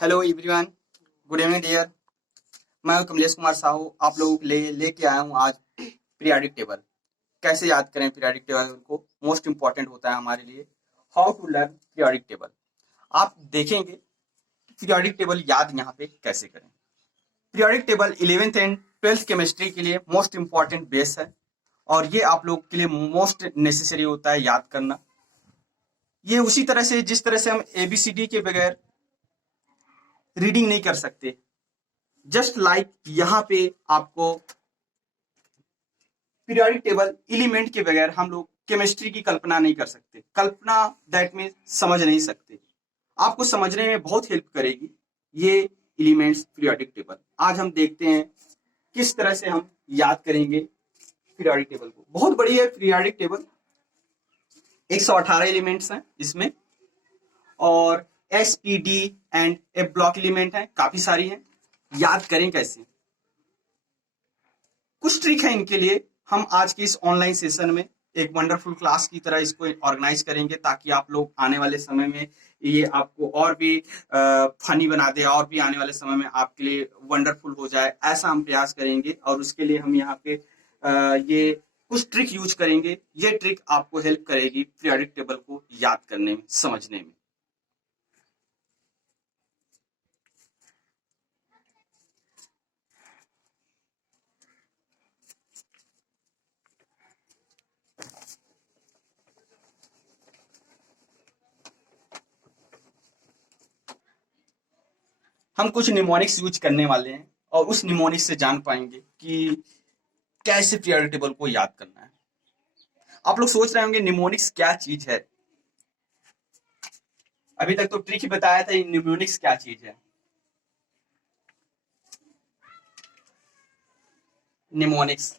Hello everyone, good evening dear. मैं हूं कमलेश कुमार साहू। आप लोगों के लिए लेके आया हूं आज पीरियोडिक टेबल। कैसे याद करें पीरियोडिक टेबल को, मोस्ट इंपॉर्टेंट होता है हमारे लिए। How to learn periodic table. आप देखेंगे पीरियोडिक टेबल याद यहाँ पे कैसे करें। Periodic table 11th and 12th chemistry के लिए मोस्ट इंपॉर्टेंट बेस है और ये आप लोग के लिए मोस्ट नेसेसरी होता है याद करना। ये उसी तरह से जिस तरह से हम एबीसीडी के बगैर रीडिंग नहीं कर सकते, जस्ट लाइक यहाँ पे आपको पीरियोडिक टेबल एलिमेंट के बगैर हम लोग केमिस्ट्री की कल्पना नहीं कर सकते। कल्पना दैट मीन समझ नहीं सकते। आपको समझने में बहुत हेल्प करेगी ये एलिमेंट्स पीरियोडिक टेबल। आज हम देखते हैं किस तरह से हम याद करेंगे पीरियोडिक टेबल को। बहुत बड़ी है पीरियोडिक टेबल, 118 एलिमेंट्स हैं इसमें और S P D and A block element है, काफी सारी हैं। याद करें कैसे, कुछ ट्रिक है इनके लिए। हम आज के इस ऑनलाइन सेशन में एक वंडरफुल क्लास की तरह इसको ऑर्गेनाइज करेंगे ताकि आप लोग आने वाले समय में ये आपको और भी फनी बना दे और भी आने वाले समय में आपके लिए वंडरफुल हो जाए, ऐसा हम प्रयास करेंगे। और उसके लिए हम यहाँ पे ये कुछ ट्रिक यूज करेंगे। ये ट्रिक आपको हेल्प करेगी पीरियोडिक टेबल को याद करने में, समझने में। हम कुछ निमोनिक्स यूज करने वाले हैं और उस निमोनिक्स से जान पाएंगे कि कैसे पीरियोडिक टेबल को याद करना है। आप लोग सोच रहे होंगे निमोनिक्स क्या चीज है। अभी तक तो ट्रिक ही बताया था, निमोनिक्स क्या चीज है। Mnemonics,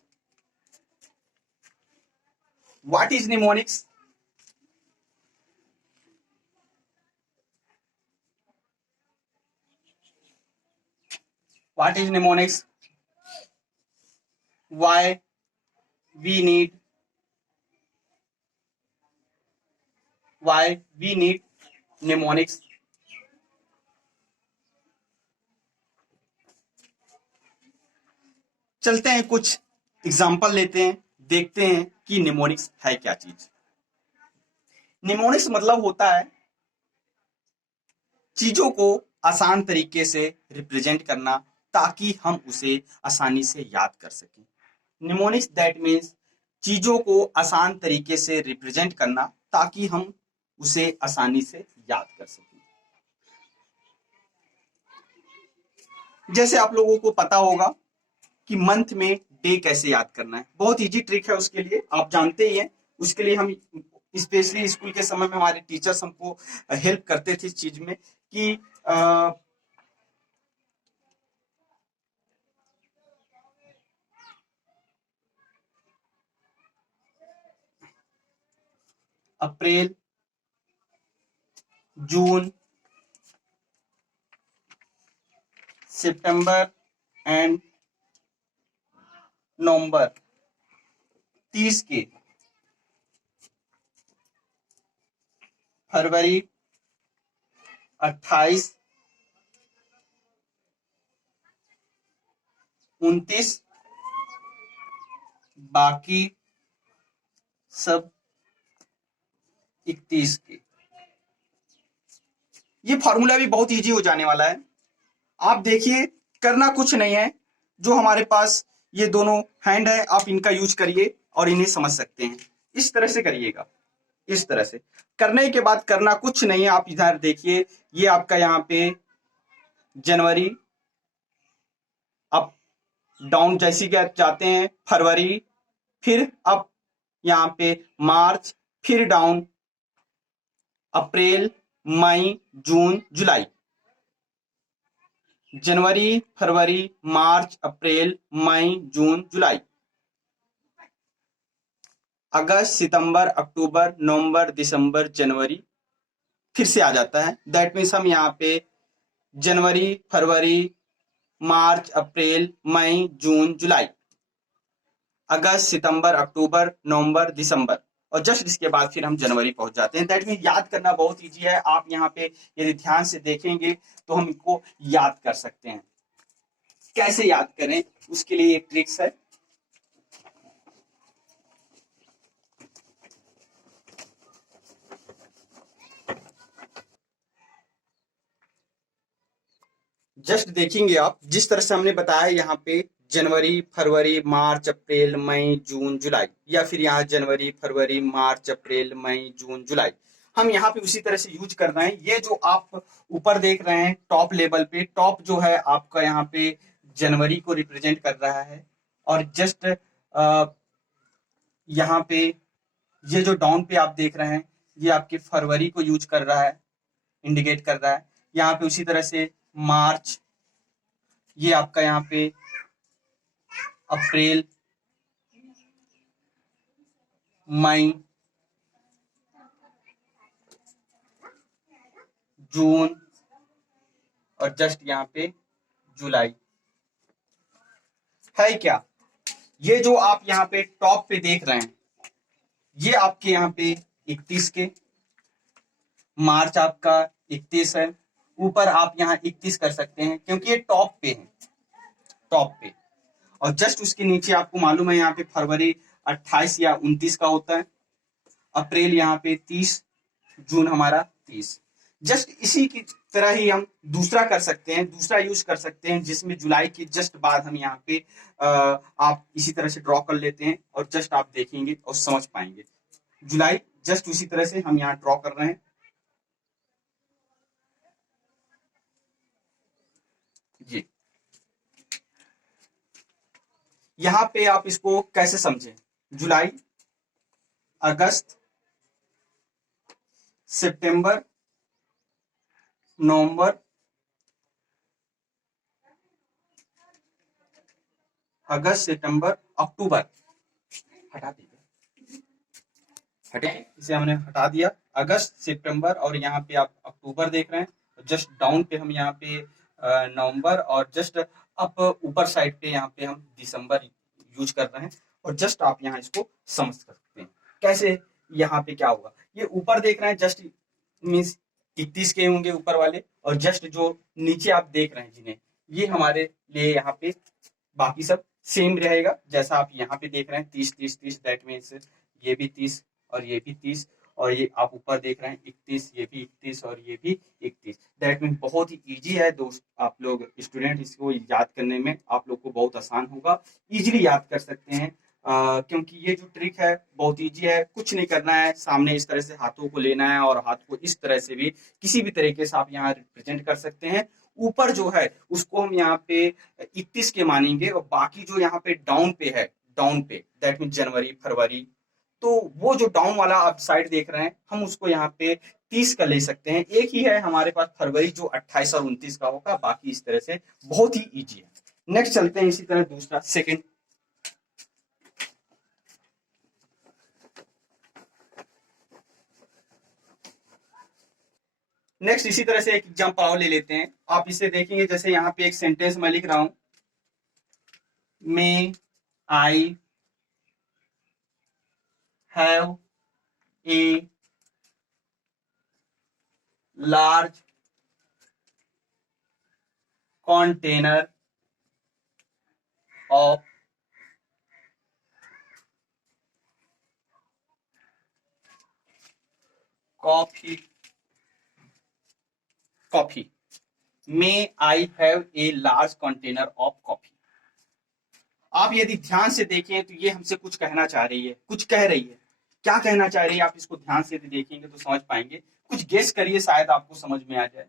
what is mnemonics? What is mnemonics? Why we need mnemonics? चलते हैं कुछ एग्जांपल लेते हैं, देखते हैं कि निमोनिक्स है क्या चीज। निमोनिक्स मतलब होता है चीजों को आसान तरीके से रिप्रेजेंट करना ताकि हम उसे आसानी से याद कर सकें। निमोनिक्स दैट मीन्स चीजों को आसान तरीके से रिप्रेजेंट करना ताकि हम उसे आसानी से याद कर सकें। जैसे आप लोगों को पता होगा कि मंथ में डे कैसे याद करना है, बहुत इजी ट्रिक है उसके लिए, आप जानते ही हैं। उसके लिए हम स्पेशली स्कूल के समय में हमारे टीचर्स हमको हेल्प करते थे इस चीज में कि अप्रैल, जून, सितंबर एंड नवंबर 30 के, फरवरी 28, 29, बाकी सब 31 के। ये फॉर्मूला भी बहुत इजी हो जाने वाला है। आप देखिए, करना कुछ नहीं है, जो हमारे पास ये दोनों हैंड है आप इनका यूज करिए और इन्हें समझ सकते हैं। इस तरह से करिएगा, इस तरह से करने के बाद करना कुछ नहीं है। आप इधर देखिए, ये आपका यहाँ पे जनवरी, अप डाउन जैसी के जाते हैं, फरवरी, फिर अप यहाँ पे मार्च, फिर डाउन अप्रैल, मई, जून, जुलाई। जनवरी, फरवरी, मार्च, अप्रैल, मई, जून, जुलाई। अगस्त, सितंबर, अक्टूबर, नवंबर, दिसंबर, जनवरी, फिर से आ जाता है। दैट मीन्स हम यहाँ पे जनवरी, फरवरी, मार्च, अप्रैल, मई, जून, जुलाई, अगस्त, सितंबर, अक्टूबर, नवंबर, दिसंबर, और जस्ट इसके बाद फिर हम जनवरी पहुंच जाते हैं। दैट मीन याद करना बहुत ईजी है। आप यहाँ पे यदि ध्यान से देखेंगे तो हम इनको याद कर सकते हैं। कैसे याद करें उसके लिए एक ट्रिक्स है। जस्ट देखेंगे आप, जिस तरह से हमने बताया यहाँ पे जनवरी, फरवरी, मार्च, अप्रैल, मई, जून, जुलाई, या फिर यहाँ जनवरी, फरवरी, मार्च, अप्रैल, मई, जून, जुलाई, हम यहाँ पे उसी तरह से यूज कर रहे हैं। ये जो आप ऊपर देख रहे हैं टॉप लेवल पे, टॉप जो है आपका यहाँ पे जनवरी को रिप्रेजेंट कर रहा है, और जस्ट यहाँ पे ये जो डाउन पे आप देख रहे हैं ये आपके फरवरी को यूज कर रहा है, इंडिकेट कर रहा है। यहाँ पे उसी तरह से मार्च, ये आपका यहाँ पे अप्रैल, मई, जून, और जस्ट यहाँ पे जुलाई है। क्या ये जो आप यहाँ पे टॉप पे देख रहे हैं ये आपके यहाँ पे 31 के, मार्च आपका 31 है। ऊपर आप यहाँ 31 कर सकते हैं क्योंकि ये टॉप पे है, टॉप पे। और जस्ट उसके नीचे आपको मालूम है यहाँ पे फरवरी 28 या 29 का होता है, अप्रैल यहाँ पे 30, जून हमारा 30। जस्ट इसी की तरह ही हम दूसरा कर सकते हैं, दूसरा यूज कर सकते हैं जिसमें जुलाई के जस्ट बाद हम यहाँ पे आप इसी तरह से ड्रॉ कर लेते हैं और जस्ट आप देखेंगे और समझ पाएंगे। जुलाई जस्ट उसी तरह से हम यहाँ ड्रॉ कर रहे हैं। जी, यहाँ पे आप इसको कैसे समझें? जुलाई, अगस्त, सितंबर, नवंबर, अगस्त, सितंबर, अक्टूबर, हटा दीजिए, हटे, इसे हमने हटा दिया। अगस्त, सितंबर, और यहाँ पे आप अक्टूबर देख रहे हैं। जस्ट डाउन पे हम यहाँ पे नवंबर, और जस्ट अप ऊपर साइड पे यहाँ पे हम दिसंबर यूज कर रहे हैं। और जस्ट आप यहाँ इसको समझ सकते हैं कैसे। यहाँ पे क्या होगा, ये ऊपर देख रहे हैं जस्ट मीन्स 31 के होंगे ऊपर वाले, और जस्ट जो नीचे आप देख रहे हैं जिन्हें, ये हमारे लिए यहाँ पे बाकी सब सेम रहेगा। जैसा आप यहाँ पे देख रहे हैं 30 30 30, दैट मीन्स ये भी 30 और ये भी 30, और ये आप ऊपर देख रहे हैं 31, ये भी 31 और ये भी 31। दैट मीन बहुत ही इजी है दोस्त, आप लोग स्टूडेंट इसको याद करने में आप लोग को बहुत आसान होगा, इजीली याद कर सकते हैं। क्योंकि ये जो ट्रिक है बहुत इजी है, कुछ नहीं करना है, सामने इस तरह से हाथों को लेना है और हाथ को इस तरह से भी किसी भी तरीके से आप यहाँ रिप्रेजेंट कर सकते हैं। ऊपर जो है उसको हम यहाँ पे 31 के मानेंगे, और बाकी जो यहाँ पे डाउन पे है, डाउन पे दैट मीन जनवरी, फरवरी, तो वो जो डाउन वाला आप साइड देख रहे हैं हम उसको यहाँ पे 30 का ले सकते हैं। एक ही है हमारे पास फरवरी जो 28 और 29 का होगा, बाकी इस तरह से बहुत ही इजी है। नेक्स्ट चलते हैं इसी तरह दूसरा सेकंड। नेक्स्ट इसी तरह से एक एग्जांपल और ले लेते हैं। आप इसे देखेंगे जैसे यहाँ पे एक सेंटेंस मैं लिख रहा हूं, may I have a large container of coffee, coffee, may I have a large container of coffee. आप यदि ध्यान से देखें तो ये हमसे कुछ कहना चाह रही है, कुछ कह रही है। क्या कहना चाह रही है आप इसको ध्यान से यदि देखेंगे तो समझ पाएंगे। कुछ गेस करिए, शायद आपको समझ में आ जाए।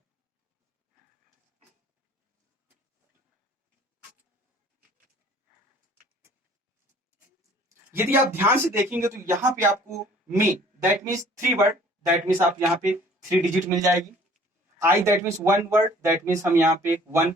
यदि आप ध्यान से देखेंगे तो यहाँ पे आपको may that means 3 word, that means आप यहाँ पे 3 डिजिट मिल जाएगी। I that means 1 word, that means हम यहाँ पे 1।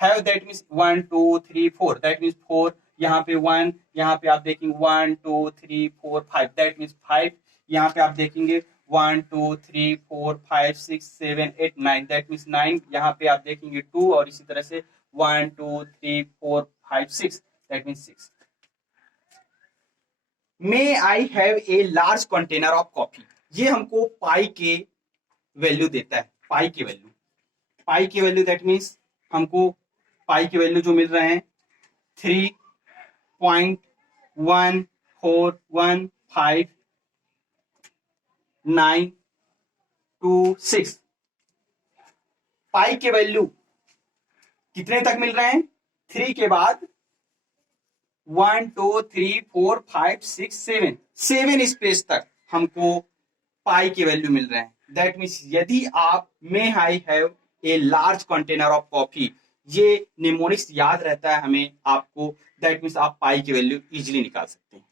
Have that means 1 2 3 4, that means 4, यहाँ पे 1, यहाँ पे आप देखेंगे 1 2 3 4 5, दैट मीन्स 5। यहाँ पे आप देखेंगे 1 2 3 4 5 6 7 8 9, दैट मीन्स 9। यहाँ पे आप देखेंगे 2, और इसी तरह से 1 2 3 4 5 6, that means 6। May I have a large container of coffee, ये हमको पाई के वैल्यू देता है। पाई की वैल्यू दैट मीन्स हमको पाई की वैल्यू जो मिल रहे हैं 3.1415926। पाई के वैल्यू कितने तक मिल रहे हैं? 3 के बाद 1 2 3 4 5 6 7 7 स्पेस तक हमको पाई के वैल्यू मिल रहे हैं। दैट मीन्स यदि आप may I have a large container of coffee, ये निमोनिक्स याद रहता है हमें आपको, दैट मीन्स आप पाई की वैल्यू इजीली निकाल सकते हैं।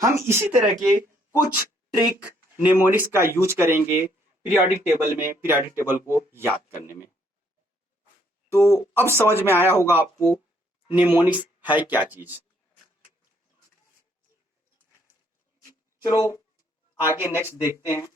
हम इसी तरह के कुछ ट्रिक निमोनिक्स का यूज करेंगे पीरियोडिक टेबल को याद करने में। तो अब समझ में आया होगा आपको निमोनिक्स है क्या चीज। चलो आगे नेक्स्ट देखते हैं।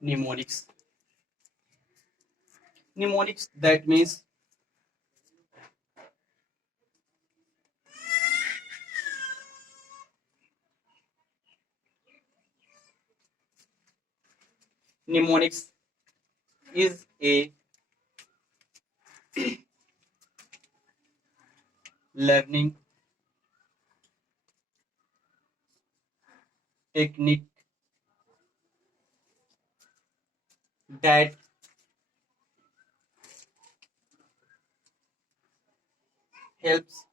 Mnemonics that means mnemonics is a learning technique that helps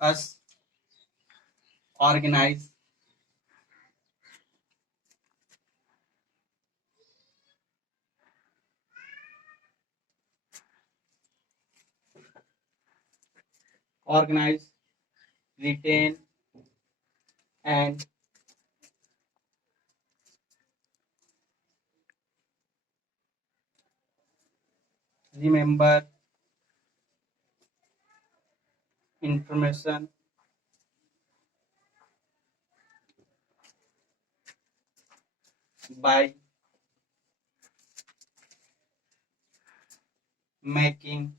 us organize, retain, and remember information by making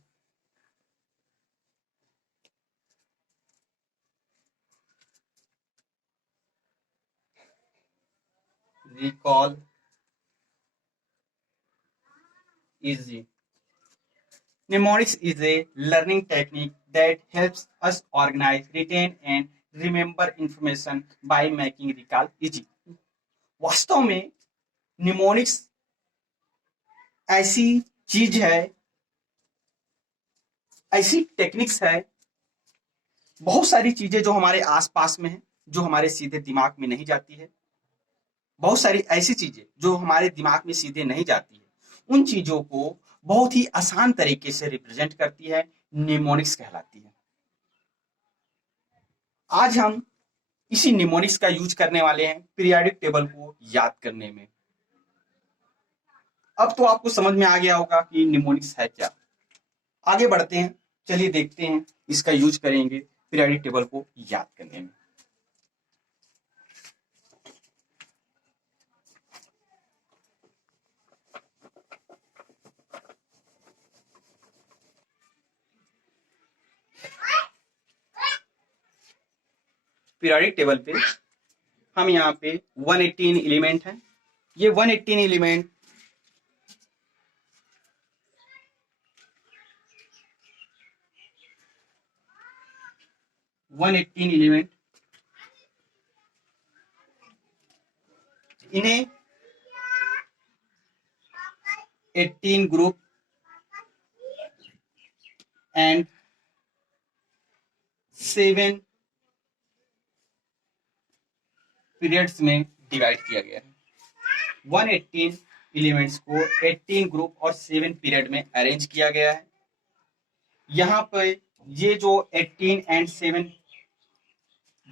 recall easy. Mnemonics is a learning technique that helps us organize, retain, and remember information by making recall easy. वास्तव में mnemonics ऐसी चीज है, ऐसी techniques है, बहुत सारी चीजें जो हमारे आसपास में है, जो हमारे सीधे दिमाग में नहीं जाती है, बहुत सारी ऐसी चीजें जो हमारे दिमाग में सीधे नहीं जाती है, उन चीजों को बहुत ही आसान तरीके से रिप्रेजेंट करती है, निमोनिक्स कहलाती है। आज हम इसी निमोनिक्स का यूज करने वाले हैं पीरियोडिक टेबल को याद करने में। अब तो आपको समझ में आ गया होगा कि निमोनिक्स है क्या। आगे बढ़ते हैं, चलिए देखते हैं इसका यूज करेंगे पीरियोडिक टेबल को याद करने में। पीरियोडिक टेबल पे हम यहाँ पे 118 एलिमेंट हैं। ये 118 एलिमेंट इन्हें 18 ग्रुप एंड 7 पीरियड्स में डिवाइड किया गया है। 118 एलिमेंट्स को 18 ग्रुप और 7 पीरियड में अरेंज किया गया है। यहाँ पे ये जो 18 एंड 7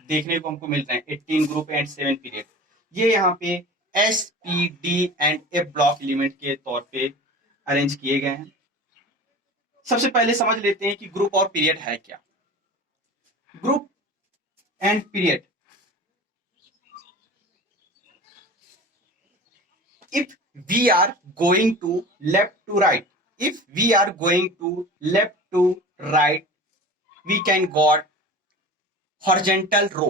देखने को हमको मिल रहे हैं, 18 ग्रुप एंड 7 पीरियड, ये यहाँ पे S, P, D and A block element के तौर पे अरेंज किए गए हैं। सबसे पहले समझ लेते हैं कि ग्रुप और पीरियड है क्या। Group and period, if we are going to left to right, if we are going to left to right, we can got horizontal row,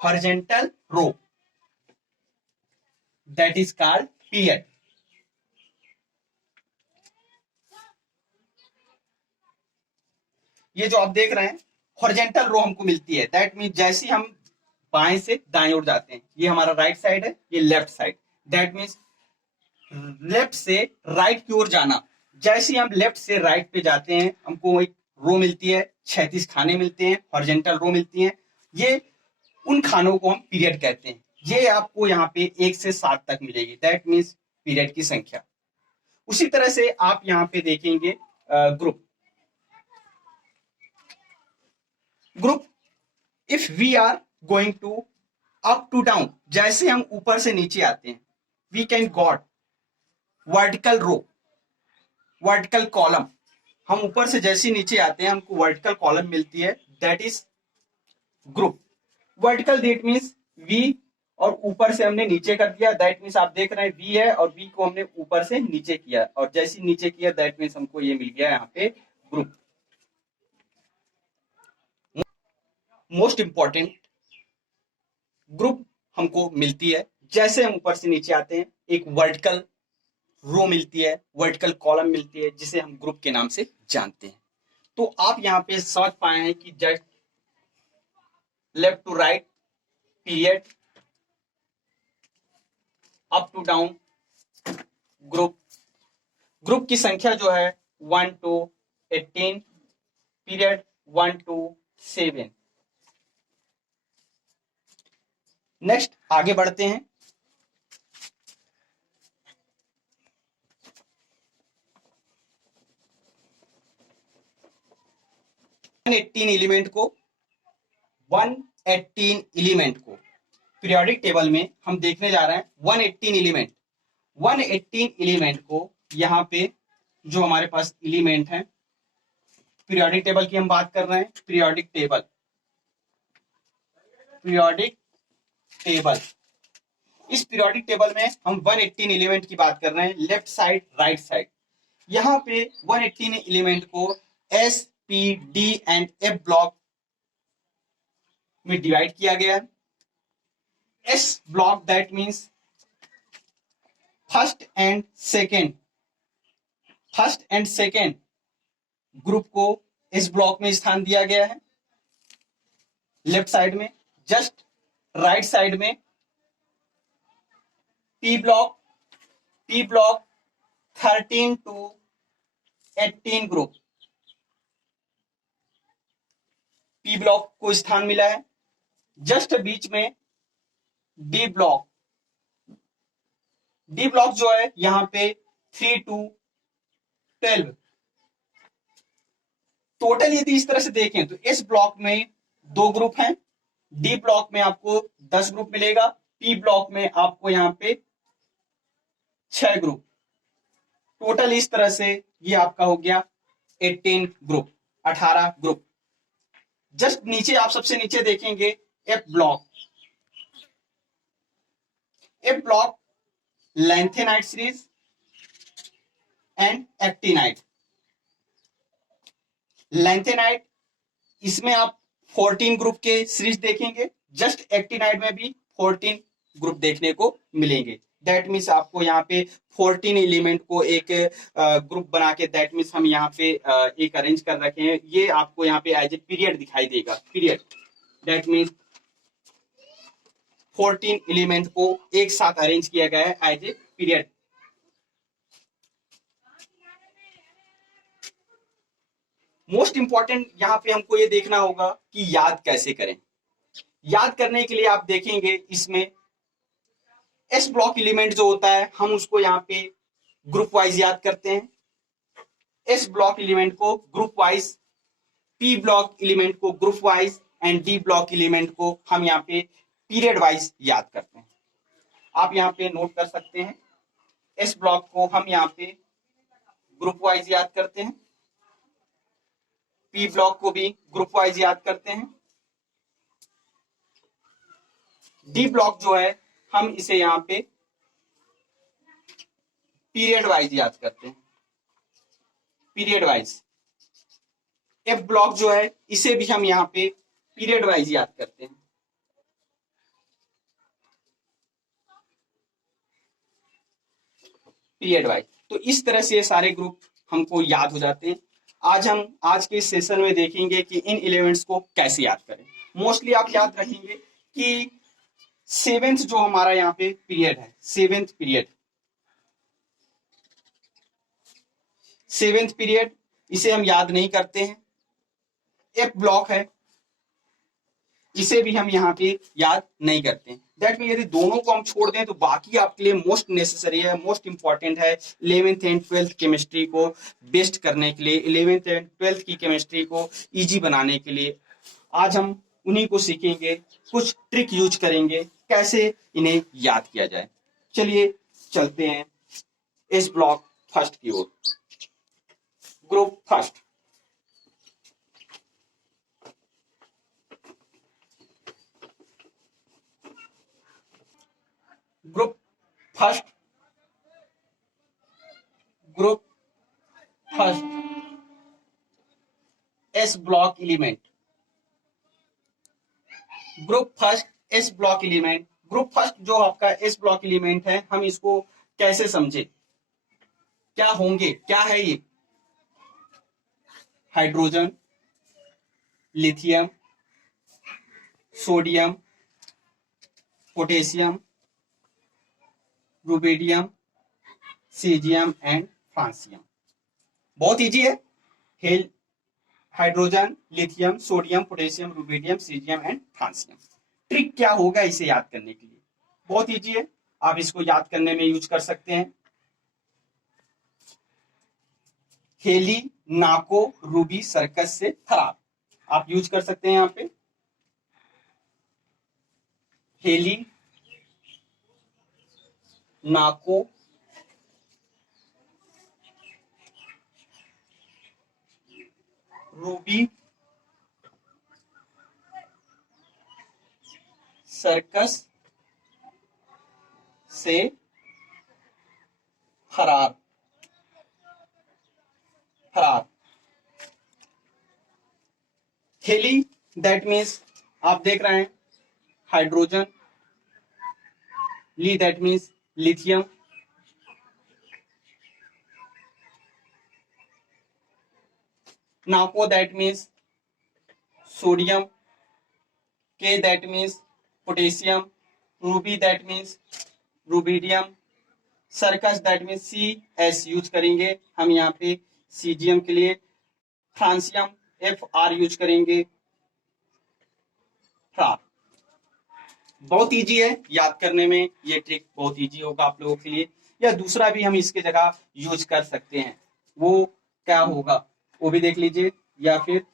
horizontal row, that is called period. ये जो आप देख रहे हैं horizontal रो हमको मिलती है, that mean जैसे हम बाएं से दाएं ओर जाते हैं, ये हमारा राइट साइड है, ये left side, that means left से राइट की ओर जाना। जैसे ही हम लेफ्ट से राइट पे जाते हैं हमको एक रो मिलती है, 36 खाने मिलते हैं, हॉरिजेंटल रो मिलती हैं। ये उन खानों को हम पीरियड कहते हैं। ये आपको यहाँ पे 1 से 7 तक मिलेगी, दैट मीन्स पीरियड की संख्या। उसी तरह से आप यहाँ पे देखेंगे group, group if we are going to up to down, जैसे हम ऊपर से नीचे आते हैं, we can got vertical row, vertical column. हम ऊपर से जैसे नीचे आते हैं हमको वर्टिकल कॉलम मिलती है, that is group. Vertical that means we, और ऊपर से हमने नीचे कर दिया, दैट मीन्स आप देख रहे हैं वी है और वी को हमने ऊपर से नीचे किया, और जैसे नीचे किया दैट मीन्स हमको ये मिल गया यहाँ पे ग्रुप। मोस्ट इंपॉर्टेंट, ग्रुप हमको मिलती है जैसे हम ऊपर से नीचे आते हैं, एक वर्टिकल रो मिलती है, वर्टिकल कॉलम मिलती है, जिसे हम ग्रुप के नाम से जानते हैं। तो आप यहाँ पे समझ पाए हैं कि just left to right period, up to down group. Group की संख्या जो है 1 to 18, पीरियड 1 to 7। नेक्स्ट आगे बढ़ते हैं। एलिमेंट को 118 एलिमेंट को पीरियोडिक टेबल में हम देखने जा रहे हैं। 118 एलिमेंट, 118 एलिमेंट को यहाँ पे जो हमारे पास एलिमेंट हैं, पीरियोडिक टेबल की हम बात कर रहे हैं। पीरियोडिक टेबल, पीरियोडिक टेबल, इस पीरियोडिक टेबल में हम 118 एलिमेंट की बात कर रहे हैं, लेफ्ट साइड राइट साइड। यहाँ पे 118 एलिमेंट को S, P, D and F block में डिवाइड किया गया है। S block that means first and second, first and second group को इस ब्लॉक में स्थान दिया गया है लेफ्ट साइड में। जस्ट राइट साइड में P block, P block 13 to 18 group, P block को स्थान मिला है। जस्ट बीच में डी ब्लॉक, डी ब्लॉक जो है यहां पे 3 to 12। टोटल यदि इस तरह से देखें तो इस ब्लॉक में 2 ग्रुप हैं, डी ब्लॉक में आपको 10 ग्रुप मिलेगा, पी ब्लॉक में आपको यहां पे 6 ग्रुप। टोटल इस तरह से ये आपका हो गया 18 ग्रुप, 18 ग्रुप। जस्ट नीचे आप सबसे नीचे देखेंगे F block, F block lanthanide series and actinide. Lanthanide, इसमें आप 14 ग्रुप के सीरीज देखेंगे, जस्ट एक्टिनाइट में भी 14 ग्रुप देखने को मिलेंगे। दैट मीन्स आपको यहाँ पे 14 एलिमेंट को एक ग्रुप बना के, दैट मीन्स हम यहाँ पे एक अरेंज कर रखे हैं। ये आपको यहाँ पे एज ए पीरियड दिखाई देगा, पीरियड दैट मीन्स 14 एलिमेंट को एक साथ अरेंज किया गया है as a period. Most important यहाँ पे हमको ये देखना होगा कि याद कैसे करें। याद करने के लिए आप देखेंगे इसमें एस ब्लॉक एलिमेंट जो होता है हम उसको यहाँ पे ग्रुप वाइज याद करते हैं, एस ब्लॉक एलिमेंट को group wise, P block element को group wise and D block element को हम यहाँ पे पीरियड वाइज याद करते हैं। आप यहाँ पे नोट कर सकते हैं, एस ब्लॉक को हम यहाँ पे ग्रुप वाइज याद करते हैं, पी ब्लॉक को भी ग्रुप वाइज याद करते हैं। डी ब्लॉक जो है हम इसे यहां पे पीरियड वाइज याद करते हैं, पीरियड वाइज। एफ ब्लॉक जो है इसे भी हम यहां पे पीरियड वाइज याद करते हैं। Period wise. तो इस तरह से ये सारे ग्रुप हमको याद हो जाते हैं। आज के सेशन में देखेंगे कि इन एलिमेंट्स को कैसे याद करें। मोस्टली आप याद रखेंगे कि सेवेंथ जो हमारा यहाँ पे पीरियड है, सेवेंथ पीरियड, सेवेंथ पीरियड इसे हम याद नहीं करते हैं। एफ ब्लॉक है, इसे भी हम यहाँ पे याद नहीं करते हैं। दैट मीन यदि दोनों को हम छोड़ दें तो बाकी आपके लिए मोस्ट नेसेसरी है, मोस्ट इंपॉर्टेंट है 11th एंड 12th केमिस्ट्री को बेस्ट करने के लिए, 11th एंड 12th की केमिस्ट्री को इजी बनाने के लिए। आज हम उन्हीं को सीखेंगे, कुछ ट्रिक यूज करेंगे कैसे इन्हें याद किया जाए। चलिए चलते हैं इस ब्लॉक फर्स्ट की ओर। Group first, group first, group first S block element, group first S block element. Group first जो आपका एस ब्लॉक एलिमेंट है, हम इसको कैसे समझे, क्या होंगे, क्या है ये? Hydrogen, lithium, sodium, potassium, rubidium, caesium and francium. बहुत इजी है। Hydrogen, lithium, sodium, potassium, rubidium, caesium and francium. Trick क्या होगा इसे याद करने के लिए? बहुत इजी है, आप इसको याद करने में यूज कर सकते हैं। हेली, नाको, रूबी, सर्कस से फरार, आप यूज कर सकते हैं यहां पे। हेली, नाको, रूबी, सर्कस से फरार, फरार। हेली दैट मीन्स आप देख रहे हैं हाइड्रोजन, ली दैट मीन्स लिथियम, नाको that means sodium, K that means potassium, ruby that means rubidium, circus that means C S use करेंगे हम यहाँ पे सीजियम के लिए, फ्रांसियम एफ आर यूज करेंगे फ्रार। बहुत इजी है याद करने में, ये ट्रिक बहुत इजी होगा आप लोगों के लिए। या दूसरा भी हम इसके जगह यूज कर सकते हैं, वो क्या होगा वो भी देख लीजिए। या फिर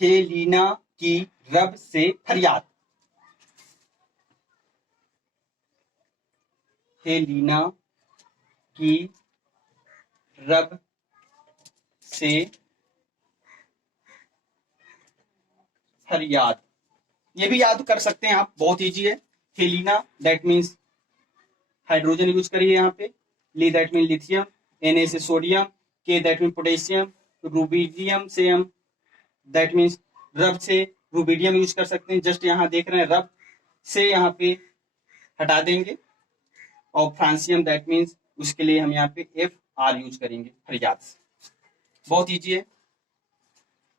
हेलीना की रब से फरियाद, हेलीना की रब से फरियाद, ये भी याद कर सकते हैं आप, बहुत इजी है। Helina that means hydrogen use करिए यहाँ पे, ली दैट मीन लिथियम, Na से sodium, K that mean potassium, rubidium से हम दैट मीन्स रब से रुबिडियम यूज कर सकते हैं। जस्ट यहाँ देख रहे हैं रब से यहाँ पे हटा देंगे, और फ्रांसियम दैट मीन्स उसके लिए हम यहाँ पे एफ आर यूज करेंगे फरियाद से। बहुत इजी है।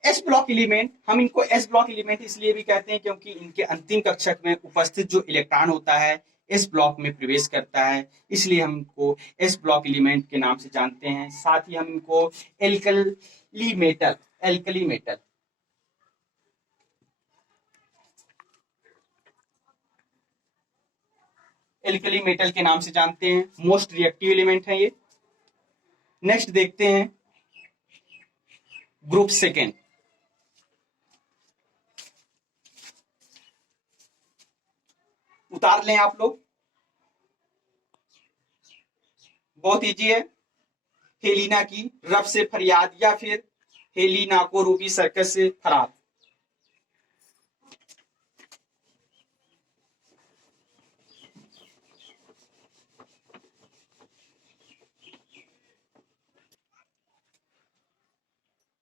एस ब्लॉक एलिमेंट, हम इनको एस ब्लॉक एलिमेंट इसलिए भी कहते हैं क्योंकि इनके अंतिम कक्षक में उपस्थित जो इलेक्ट्रॉन होता है एस ब्लॉक में प्रवेश करता है, इसलिए हम इनको एस ब्लॉक एलिमेंट के नाम से जानते हैं। साथ ही हम इनको alkali metal, alkali metal, alkali metal के नाम से जानते हैं। मोस्ट रिएक्टिव एलिमेंट है ये। नेक्स्ट देखते हैं ग्रुप सेकेंड, उतार लें आप लोग। बहुत इजी है। हेलिना की रब से फरियाद या फिर हेलिना को रूबी सर्कस से फरार।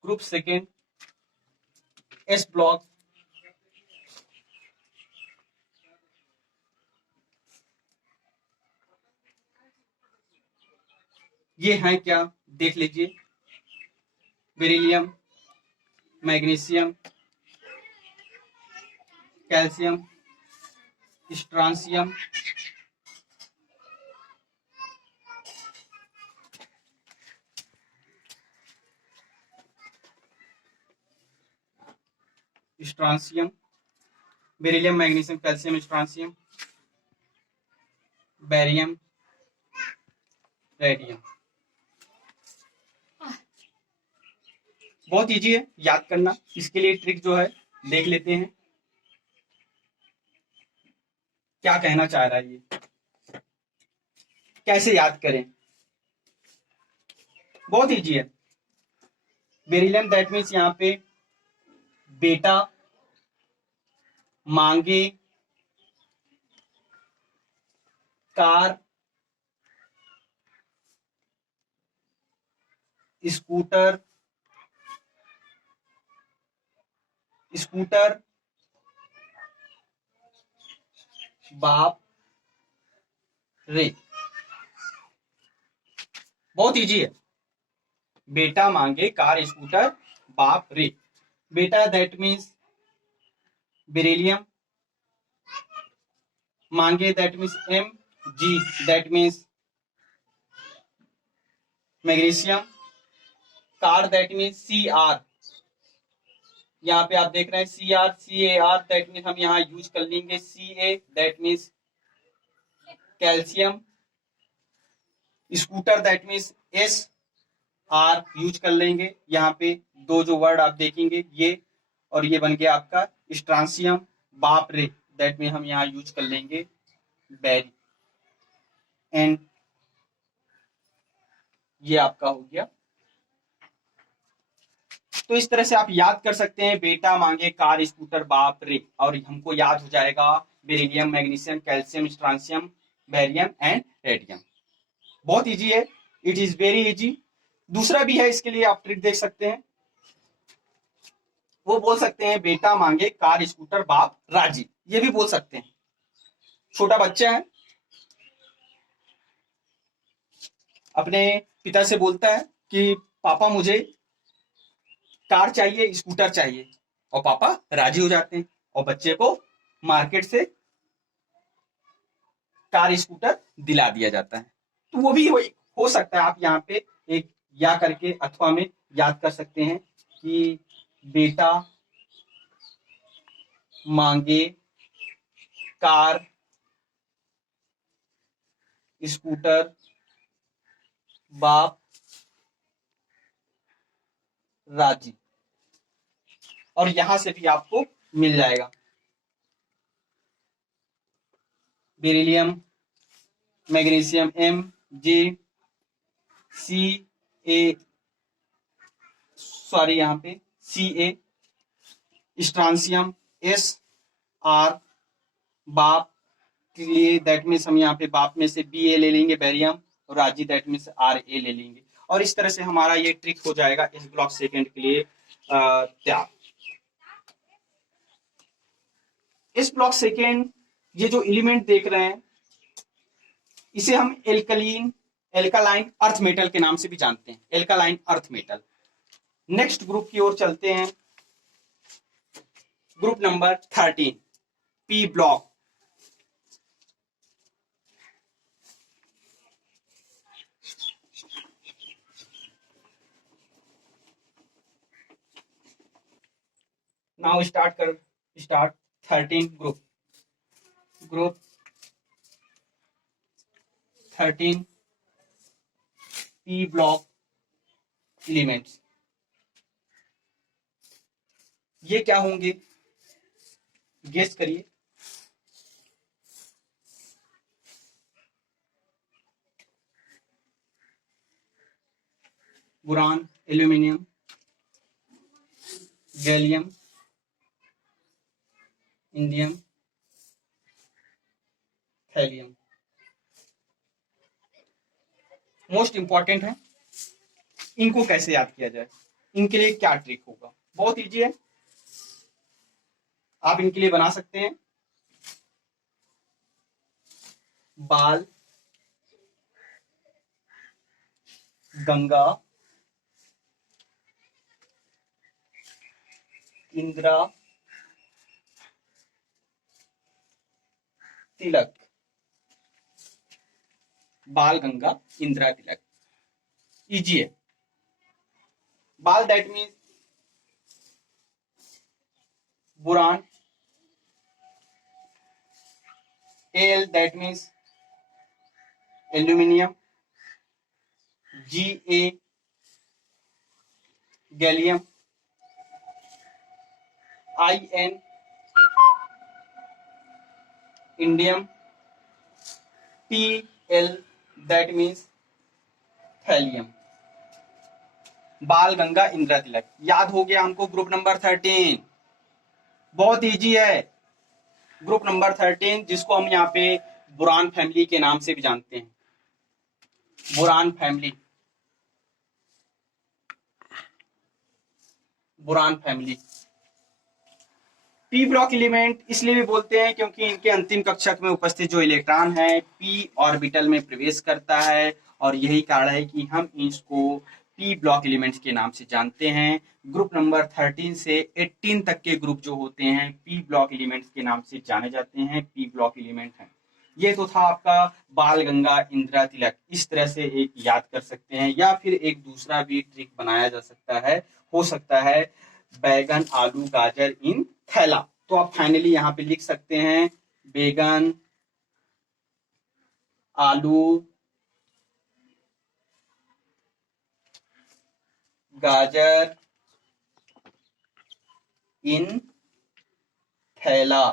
ग्रुप सेकेंड एस ब्लॉक, ये हैं क्या देख लीजिए, beryllium, magnesium, calcium, strontium, strontium, beryllium, magnesium, calcium, strontium, barium, radium. बहुत इजी है याद करना। इसके लिए ट्रिक जो है देख लेते हैं, क्या कहना चाह रहा है ये, कैसे याद करें। बहुत इजी है। बेरिलियम दैट मीन्स यहाँ पे बेटा मांगे कार स्कूटर स्कूटर बाप रे। बहुत इजी है। बेटा मांगे कार स्कूटर बाप रे। बेटा दैट मीन्स बेरिलियम, मांगे that means M, G that means magnesium, car that means C R, यहाँ पे आप देख रहे हैं CR दैट मीन्स हम यहाँ यूज कर लेंगे CA that means calcium, scooter that means SR use कर लेंगे। यहाँ पे दो जो वर्ड आप देखेंगे ये और ये बन गया आपका स्ट्रांसियम, बाप रे दैट मीन हम यहाँ यूज कर लेंगे बैरी, एंड ये आपका हो गया। तो इस तरह से आप याद कर सकते हैं, बेटा मांगे कार स्कूटर बाप रे, और हमको याद हो जाएगा beryllium, magnesium, calcium, strontium, barium and radium. बहुत इजी है, इट इज वेरी इजी। दूसरा भी है, इसके लिए आप ट्रिक देख सकते हैं। वो बोल सकते हैं बेटा मांगे कार स्कूटर बाप राजी, ये भी बोल सकते हैं। छोटा बच्चा है, अपने पिता से बोलता है कि पापा मुझे कार चाहिए, स्कूटर चाहिए, और पापा राजी हो जाते हैं और बच्चे को मार्केट से कार स्कूटर दिला दिया जाता है। तो वो भी हो सकता है। आप यहाँ पे एक या करके अथवा में याद कर सकते हैं कि बेटा मांगे कार स्कूटर बाप राजी, और यहां से भी आपको मिल जाएगा beryllium, magnesium Mg, Ca, sorry यहाँ पे Ca, स्ट्रांसियम Sr, बाप के लिए दैट मीन्स हम यहाँ पे बाप में से Ba ले लेंगे बैरियम, और राजी दैट मीन्स Ra ले लेंगे। और इस तरह से हमारा ये ट्रिक हो जाएगा इस ब्लॉक सेकेंड के लिए तैयार। इस ब्लॉक सेकेंड ये जो एलिमेंट देख रहे हैं इसे हम एल्कालाइन अर्थ मेटल के नाम से भी जानते हैं, alkaline earth metal. Next group की ओर चलते हैं, group number 13 P block. Now start 13 group 13 P block elements. ये क्या होंगे गेस करिए। Boron, aluminium, gallium, indium, thallium. Most important है। इनको कैसे याद किया जाए, इनके लिए क्या ट्रिक होगा? बहुत इजी है, आप इनके लिए बना सकते हैं। बाल गंगा इंदिरा तिलक, बाल गंगा इंदिरा तिलक, इजी है। बाल that means boron, L that means aluminium, Ga gallium, In indium, Pl that means thallium. बाल गंगा इंदिरा तिलक याद हो गया हमको। ग्रुप नंबर 13 बहुत इजी है। ग्रुप नंबर 13 जिसको हम यहाँ पे बोरान फैमिली के नाम से भी जानते हैं, boron family, boron family. P block element इसलिए भी बोलते हैं क्योंकि इनके अंतिम कक्षक में उपस्थित जो इलेक्ट्रॉन है पी ऑर्बिटल में प्रवेश करता है, और यही कारण है कि हम इसको पी ब्लॉक एलिमेंट्स के नाम से जानते हैं। ग्रुप नंबर 13 से 18 तक के ग्रुप जो होते हैं पी ब्लॉक एलिमेंट्स के नाम से जाने जाते हैं, पी ब्लॉक एलिमेंट हैं। ये तो था आपका बाल गंगा इंदिरा तिलक। इस तरह से एक याद कर सकते हैं, या फिर एक दूसरा भी ट्रिक बनाया जा सकता है, हो सकता है बैगन आलू गाजर इन थैला। तो आप फाइनली यहाँ पे लिख सकते हैं बैगन आलू गाजर इन थैला,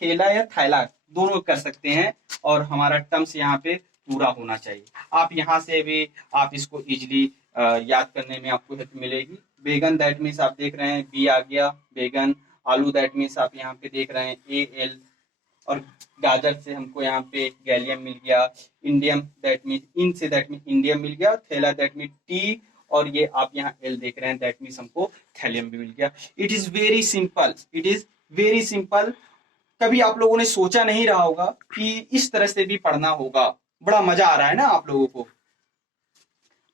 थैला या थैला दोनों कर सकते हैं, और हमारा टर्म्स यहाँ पे पूरा होना चाहिए। आप यहाँ से भी आप इसको इजिली याद करने में आपको हेल्प मिलेगी। बैगन दैट मीन्स आप देख रहे हैं बी आ गया बैगन, आलू दैट मीन्स आप यहाँ पे देख रहे हैं AL, और गाजर से हमको यहाँ पे गैलियम मिल गया, indium that mean in say that mean indium मिल गया, थैला दैट मीन T, और ये आप यहाँ L देख रहे हैं दैट मीन्स हमको थैलियम भी मिल गया। It is very simple, it is very simple. कभी आप लोगों ने सोचा नहीं रहा होगा कि इस तरह से भी पढ़ना होगा। बड़ा मजा आ रहा है ना आप लोगों को।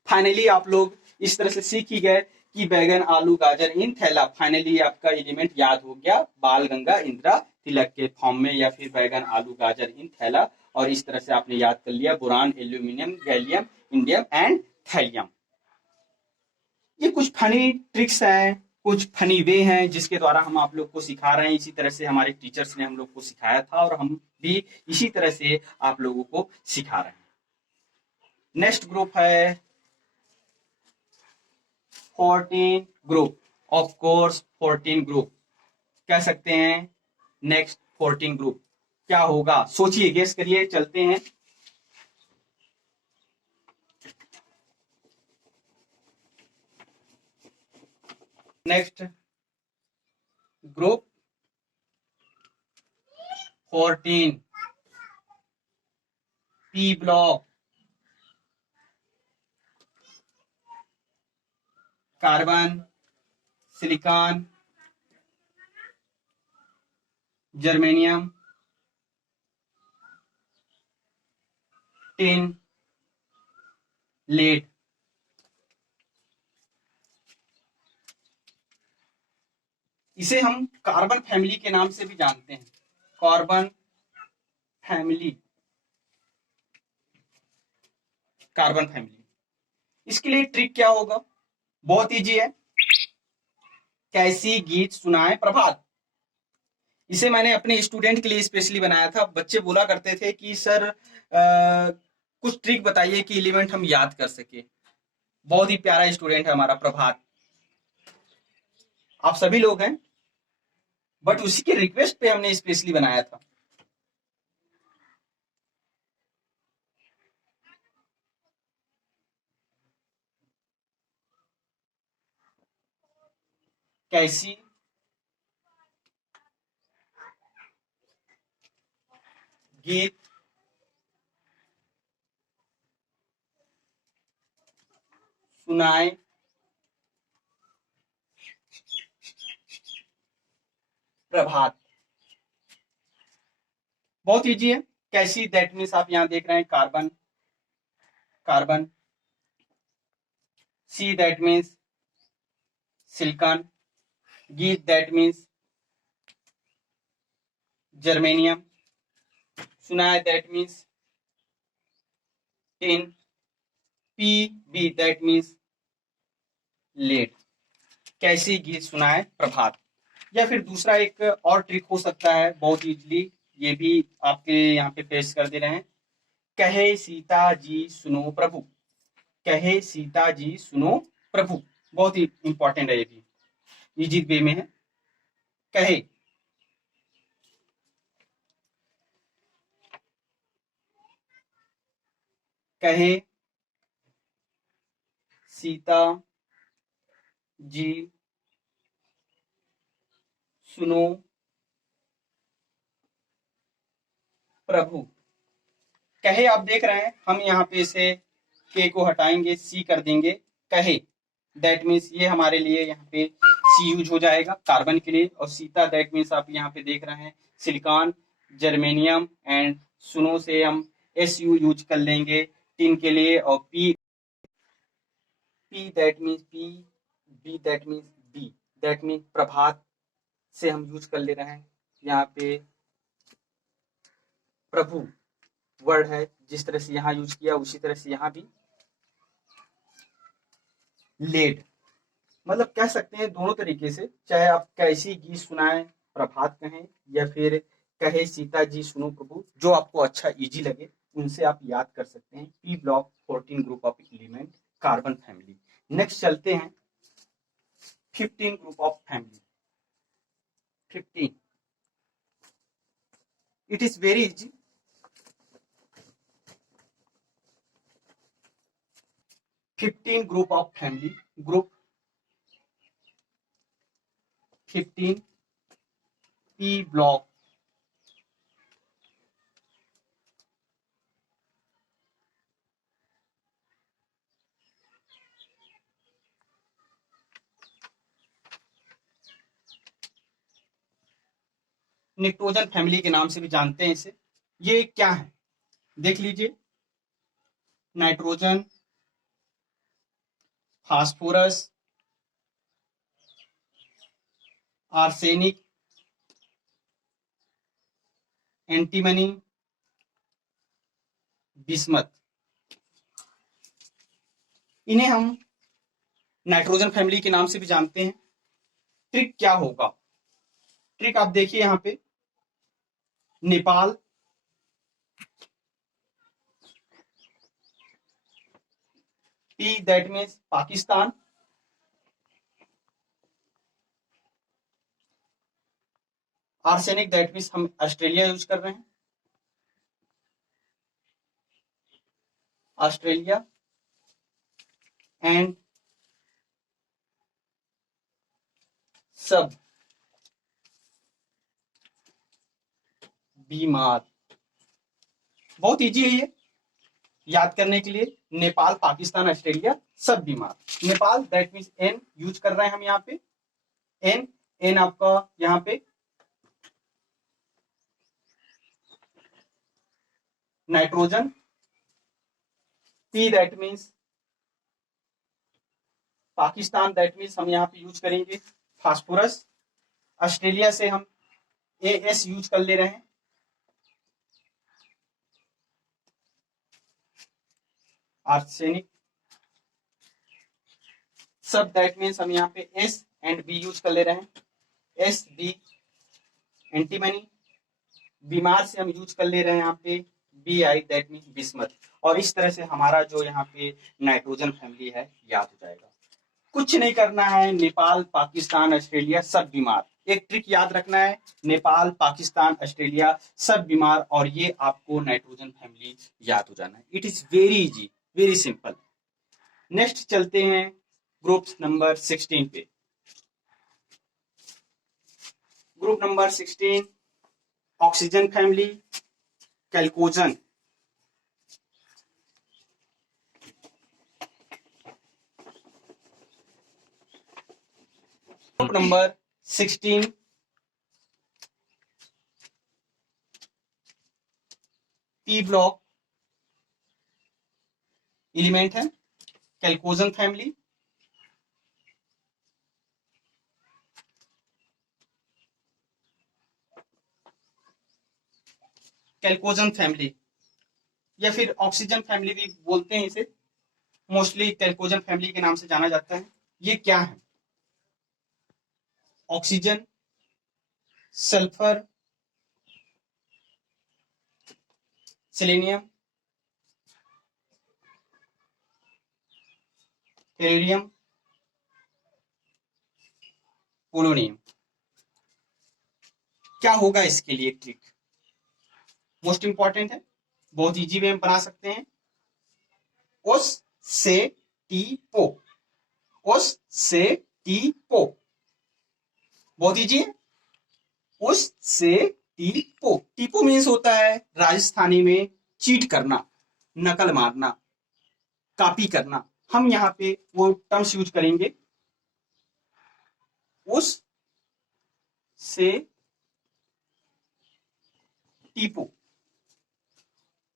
फाइनली आप लोग इस तरह से सीख ही गए कि बैगन आलू गाजर इन थैला। फाइनली आपका एलिमेंट याद हो गया बाल गंगा इंदिरा तिलक के फॉर्म में, या फिर बैगन आलू गाजर इन थैला, और इस तरह से आपने याद कर लिया boron, aluminium, gallium, indium and thallium. ये कुछ फनी ट्रिक्स हैं, कुछ फनी वे हैं जिसके द्वारा हम आप लोग को सिखा रहे हैं। इसी तरह से हमारे टीचर्स ने हम लोग को सिखाया था, और हम भी इसी तरह से आप लोगों को सिखा रहे हैं। नेक्स्ट ग्रुप है 14 ग्रुप, ऑफ कोर्स 14 ग्रुप कह सकते हैं। नेक्स्ट 14 ग्रुप क्या होगा, सोचिए, गेस करिए, चलते हैं। Next group 14 P block, carbon, silicon, germanium, tin, lead. इसे हम कार्बन फैमिली के नाम से भी जानते हैं, कार्बन फैमिली, कार्बन फैमिली। इसके लिए ट्रिक क्या होगा, बहुत इजी है। कैसी गीत सुनाए प्रभात, इसे मैंने अपने स्टूडेंट के लिए स्पेशली बनाया था। बच्चे बोला करते थे कि सर कुछ ट्रिक बताइए कि एलिमेंट हम याद कर सके। बहुत ही प्यारा स्टूडेंट है हमारा प्रभात, आप सभी लोग हैं, बट उसी के रिक्वेस्ट पे हमने स्पेशली बनाया था। कैसी गीत सुनाए प्रभात। बहुत इजी है। कैसी दैट मीन्स आप यहां देख रहे हैं carbon, carbon. C that means silicon. गीत दैट मीन्स जर्मेनियम। सुनाए that means tin. P B that means lead. कैसी गीत सुनाए प्रभात। या फिर दूसरा एक और ट्रिक हो सकता है बहुत इजीली, ये भी आपके यहाँ पे पेश कर दे रहे हैं। कहे सीता जी सुनो प्रभु। कहे सीता जी सुनो प्रभु। बहुत ही इंपॉर्टेंट है, ये भी इजी वे में है। कहे, कहे सीता जी सुनो प्रभु। कहे आप देख रहे हैं, हम यहाँ पे इसे के को हटाएंगे, सी कर देंगे कहे। दैट मीन्स ये हमारे लिए यहाँ पे सी यूज हो जाएगा कार्बन के लिए। और सीता दैट मीन्स आप यहाँ पे देख रहे हैं सिलिकॉन, जर्मेनियम। एंड सुनो से हम एस यू यूज कर लेंगे टिन के लिए। और P, P that means P, B that means B, that means प्रभात से हम यूज कर ले रहे हैं यहाँ पे प्रभु वर्ड है। जिस तरह से यहाँ यूज किया उसी तरह से यहाँ भी लेड। मतलब कह सकते हैं दोनों तरीके से, चाहे आप कैसी गीत सुनाए प्रभात कहें या फिर कहे सीता जी सुनो प्रभु, जो आपको अच्छा इजी लगे उनसे आप याद कर सकते हैं। P block 14 group of element carbon family. Next चलते हैं 15 group of family. 15 it is very easy. 15 group of family. Group 15 P block nitrogen family के नाम से भी जानते हैं इसे। ये क्या है देख लीजिए, nitrogen, phosphorus, arsenic, antimony, bismuth. इन्हें हम नाइट्रोजन फैमिली के नाम से भी जानते हैं। ट्रिक क्या होगा, ट्रिक आप देखिए यहाँ पे, Nepal, P that means Pakistan, arsenic that means हम ऑस्ट्रेलिया यूज कर रहे हैं, ऑस्ट्रेलिया। एंड सब बीमार। बहुत इजी है ये याद करने के लिए। नेपाल, पाकिस्तान, ऑस्ट्रेलिया, सब बीमार। Nepal that means N use कर रहे हैं हम यहाँ पे। एन, एन आपका यहाँ पे nitrogen. P that means Pakistan, that means हम यहाँ पे यूज करेंगे फास्फोरस। ऑस्ट्रेलिया से हम ए एस यूज कर ले रहे हैं, आर्सेनिक। सब दैट मीन्स हम यहाँ पे एस एंड बी यूज कर ले रहे हैं, एस बी, एंटीमनी। बीमार से हम यूज कर ले रहे हैं यहाँ पे B I that means bismuth. और इस तरह से हमारा जो यहाँ पे नाइट्रोजन फैमिली है याद हो जाएगा। कुछ नहीं करना है, नेपाल, पाकिस्तान, ऑस्ट्रेलिया, सब बीमार। एक ट्रिक याद रखना है, नेपाल, पाकिस्तान, ऑस्ट्रेलिया, सब बीमार। और ये आपको नाइट्रोजन फैमिली याद हो जाना है। It is very easy, very simple. Next चलते हैं ग्रुप नंबर 16 पे। Group number 16 oxygen family, chalcogen. Group number 16 P block element है, कैल्कोजन फैमिली। कैल्कोजन फैमिली या फिर ऑक्सीजन फैमिली भी बोलते हैं इसे, मोस्टली कैल्कोजन फैमिली के नाम से जाना जाता है। ये क्या है? Oxygen, sulphur, selenium, tellurium, polonium. क्या होगा इसके लिए ट्रिक? मोस्ट इंपॉर्टेंट है, बहुत इजी वे में बना सकते हैं। उस से टी पो, उस से टी पो, बहुत इजी है। उस से टीपो, टीपो मीन्स होता है राजस्थानी में चीट करना, नकल मारना, कॉपी करना। हम यहाँ पे वो टर्म्स यूज करेंगे, उस से टीपो।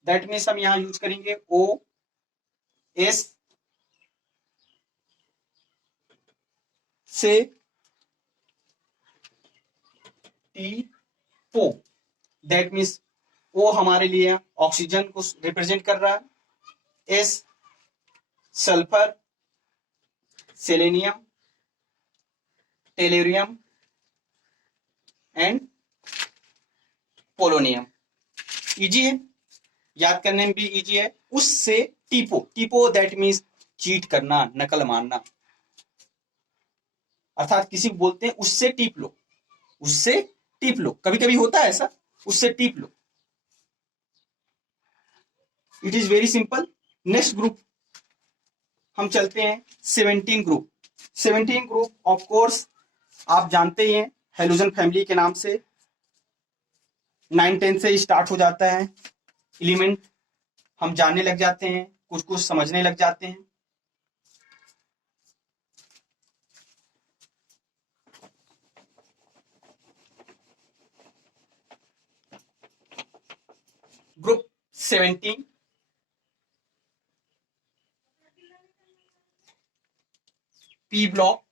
दैट मीन्स हम यहाँ यूज करेंगे ओ एस से टीपो। दैट मीन्स ओ हमारे लिए ऑक्सीजन को रिप्रेजेंट कर रहा है, S sulphur, selenium, टेलेरियम and polonium. Easy है, याद करने में भी इजी है। उससे टीपो, टीपो दैट मीन्स चीट करना, नकल मारना। अर्थात किसी को बोलते हैं उससे टीप लो, उससे टीप लो। कभी कभी होता है ऐसा, उससे टीप लो। It is very simple. Next group हम चलते हैं 17 ग्रुप। 17 ग्रुप ऑफ कोर्स आप जानते ही हैं, हेलोजन फैमिली के नाम से 9-10 से स्टार्ट हो जाता है। एलिमेंट हम जानने लग जाते हैं, कुछ कुछ समझने लग जाते हैं। Group 17 P block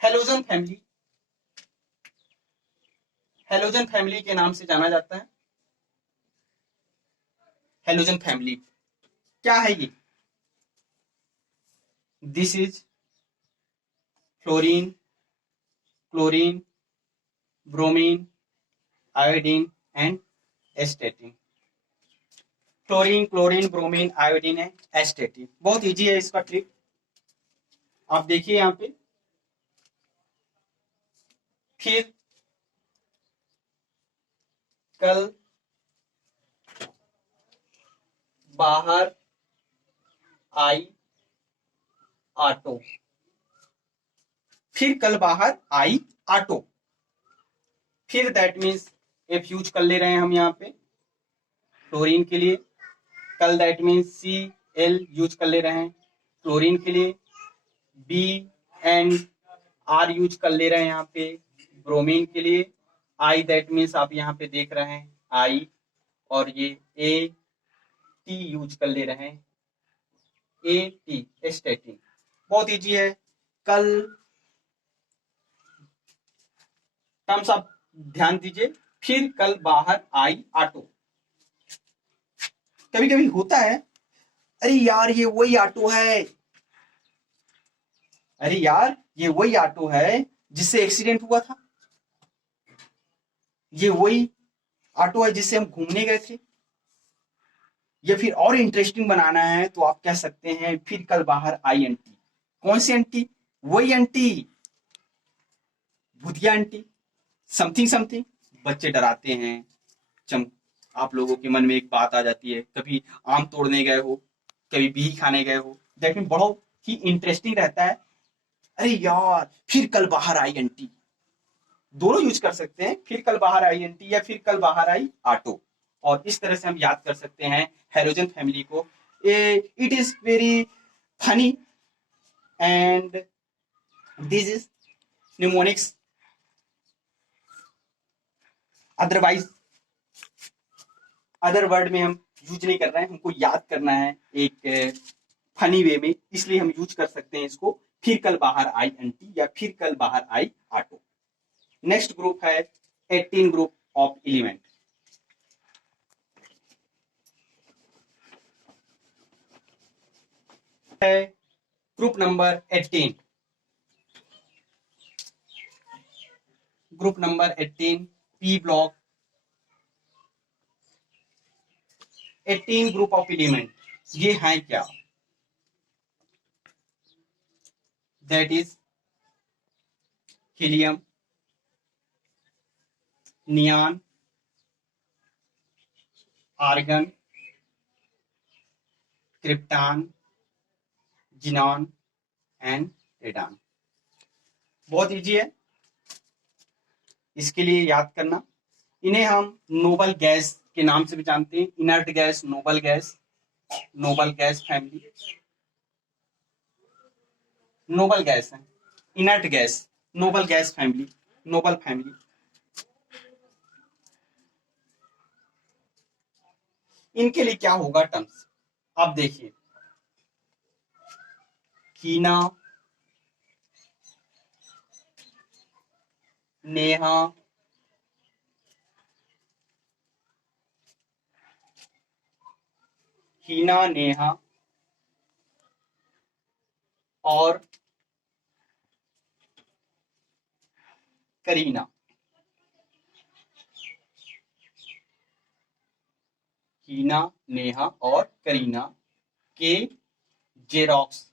halogen family, halogen family के नाम से जाना जाता है। हेलोजन फैमिली क्या है ये? This is fluorine, chlorine, bromine, iodine and एस्टेटिन। Fluorine, chlorine, bromine, iodine and एस्टेटिन। बहुत इजी है इसका ट्रिक। आप देखिए यहां पे, फिर कल बाहर आई ऑटो, फिर कल बाहर आई ऑटो। फिर दैट मीन्स एफ यूज कर ले रहे हैं हम यहाँ पे फ्लोरीन के लिए। कल that means C L use कर ले रहे हैं क्लोरीन के लिए। बी एंड आर यूज कर ले रहे हैं यहाँ पे ब्रोमीन के लिए। आई दैट मीन्स आप यहाँ पे देख रहे हैं आई, और ये ए टी यूज कर ले रहे हैं, ए टी एस्टेटिन। बहुत इजी है। कल टर्म्स आप ध्यान दीजिए। फिर कल बाहर आई ऑटो। कभी कभी होता है, अरे यार ये वही ऑटो है, अरे यार ये वही ऑटो है जिससे एक्सीडेंट हुआ था, ये वही ऑटो है जिससे हम घूमने गए थे। या फिर और इंटरेस्टिंग बनाना है तो आप कह सकते हैं फिर कल बाहर आई आंटी। कौन सी आंटी? वही आंटी, भूतिया आंटी, समथिंग समथिंग। बच्चे डराते हैं। आप लोगों के मन में एक बात आ जाती है, कभी आम तोड़ने गए हो, कभी बिही खाने गए हो, दैट मीन बहुत ही इंटरेस्टिंग रहता है। अरे यार फिर कल बाहर आई आंटी, दोनों यूज कर सकते हैं, फिर कल बाहर आई आंटी या फिर कल बाहर आई ऑटो। और इस तरह से हम याद कर सकते हैं हेलोजन फैमिली को। It is very funny and this is mnemonics. Otherwise other word में हम यूज नहीं कर रहे हैं, हमको याद करना है एक फनी वे में, इसलिए हम यूज कर सकते हैं इसको, फिर कल बाहर आई आंटी या फिर कल बाहर आई ऑटो। नेक्स्ट ग्रुप है 18 ग्रुप ऑफ एलिमेंट। है group number 18, group number 18 P block. 18 group of element ये हैं क्या? That is helium, neon, argon, krypton, xenon and radon. बहुत इजी है इसके लिए याद करना। इन्हें हम नोबल गैस के नाम से भी जानते हैं, inert gas, noble gas, noble gas family, noble gas है, inert gas, noble gas family, noble family. इनके लिए क्या होगा टर्म्स, आप देखिए, हीना, नेहा, हीना, नेहा और करीना। हीना, नेहा और करीना के जेरोक्स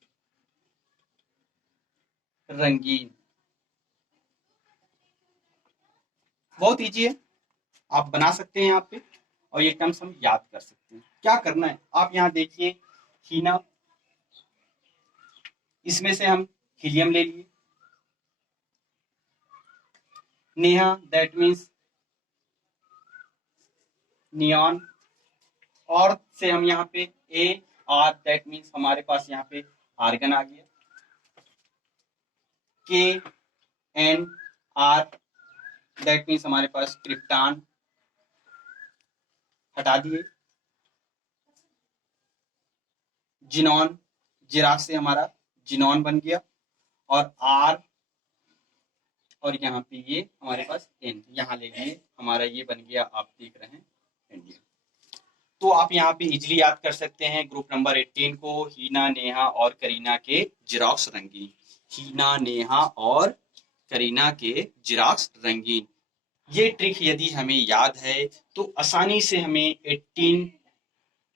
रंगीन। बहुत इजी है, आप बना सकते हैं यहाँ पे, और ये टर्म्स हम याद कर सकते हैं। क्या करना है, आप यहाँ देखिए, हीना, इसमें से हम हीलियम ले लिए, नेहा दैट मीन्स नियॉन, और से हम यहाँ पे ए आर दैट मीन्स हमारे पास यहाँ पे आर्गन आ गया, के एन आर दैट मीन्स हमारे पास क्रिप्टॉन, हटा दिए, जिनॉन, जिराफ से हमारा जिनॉन बन गया, और आर, और यहाँ पे ये हमारे पास एन, यहाँ ले लिए, हमारा ये बन गया, आप देख रहे हैं इंडिया। तो आप यहाँ पे इजिली याद कर सकते हैं ग्रुप नंबर 18 को, हीना, नेहा और करीना के जिरोक्स रंगीन। हीना, नेहा और करीना के जिरोक्स रंगीन। ये ट्रिक यदि हमें याद है तो आसानी से हमें 18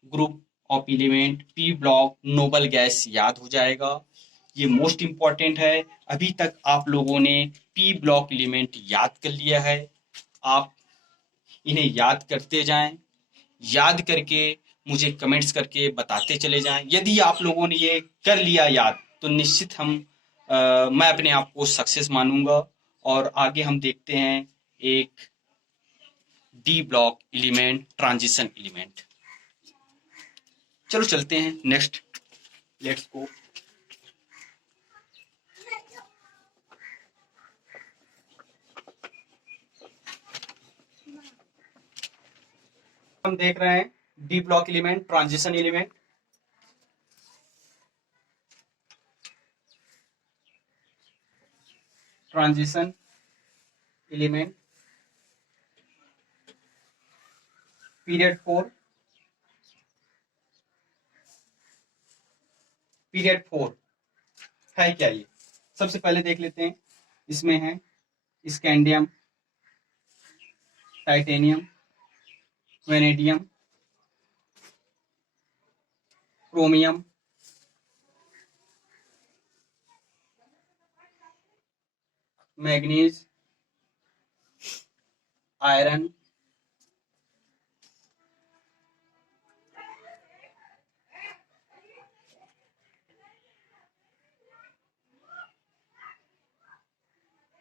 group of element P block noble gas याद हो जाएगा। ये मोस्ट इंपॉर्टेंट है। अभी तक आप लोगों ने पी ब्लॉक एलिमेंट याद कर लिया है, आप इन्हें याद करते जाएं, याद करके मुझे कमेंट्स करके बताते चले जाएं। यदि आप लोगों ने ये कर लिया याद तो निश्चित मैं अपने आप को सक्सेस मानूंगा। और आगे हम देखते हैं एक D block element, transition element. चलो चलते हैं नेक्स्ट, लेट्स गो। हम देख रहे हैं D block element, transition element. Transition element period 4, period 4 है क्या? ये सबसे पहले देख लेते हैं, इसमें है scandium, titanium, vanadium, chromium, manganese, iron,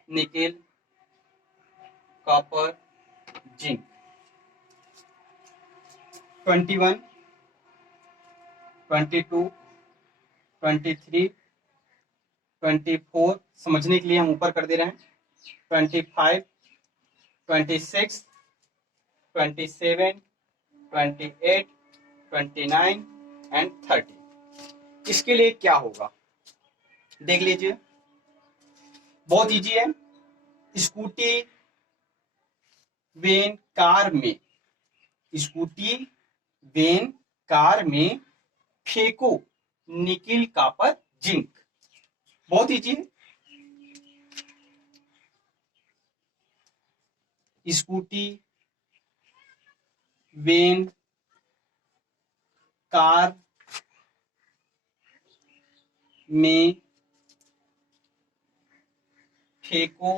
nickel, copper, zinc. 21, 22, 23, 24 समझने के लिए हम ऊपर कर दे रहे हैं। 25, 26, 27, 28, 29 एंड 30। इसके लिए क्या होगा देख लीजिए, बहुत इजी है। स्कूटी वेन कार में, स्कूटी वेन कार में फेंको निकिल, कॉपर, जिंक। बहुत इजी है। स्कूटी वेन कार में फेंको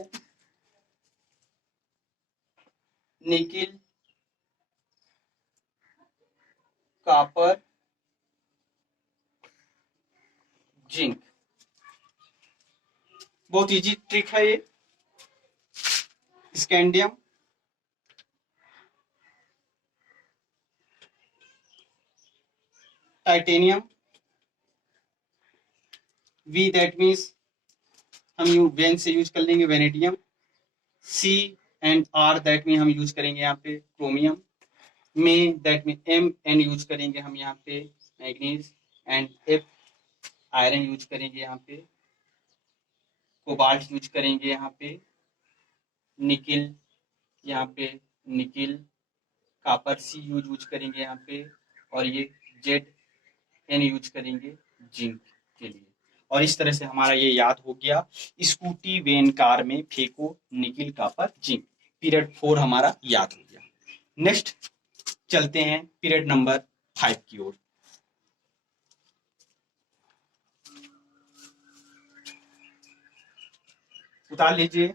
निकिल, कॉपर, जिंक। बहुत इजी ट्रिक है ये। Scandium, titanium, V that means हम वेन से यूज कर लेंगे vanadium. C and R that mean हम यूज करेंगे यहाँ पे क्रोमियम। में that mean M N use करेंगे हम यहाँ पे manganese. And F iron use करेंगे यहाँ पे। कोबाल्ट यूज करेंगे यहाँ पे। निकिल, यहाँ पे निकिल, कॉपर सी यूज करेंगे यहाँ पे। और ये जेड एन यूज करेंगे जिंक के लिए। और इस तरह से हमारा ये याद हो गया, स्कूटी वेन कार में फेंको निकिल, कॉपर, जिंक। पीरियड 4 हमारा याद हो गया। नेक्स्ट चलते हैं पीरियड नंबर 5 की ओर। उतार लीजिए।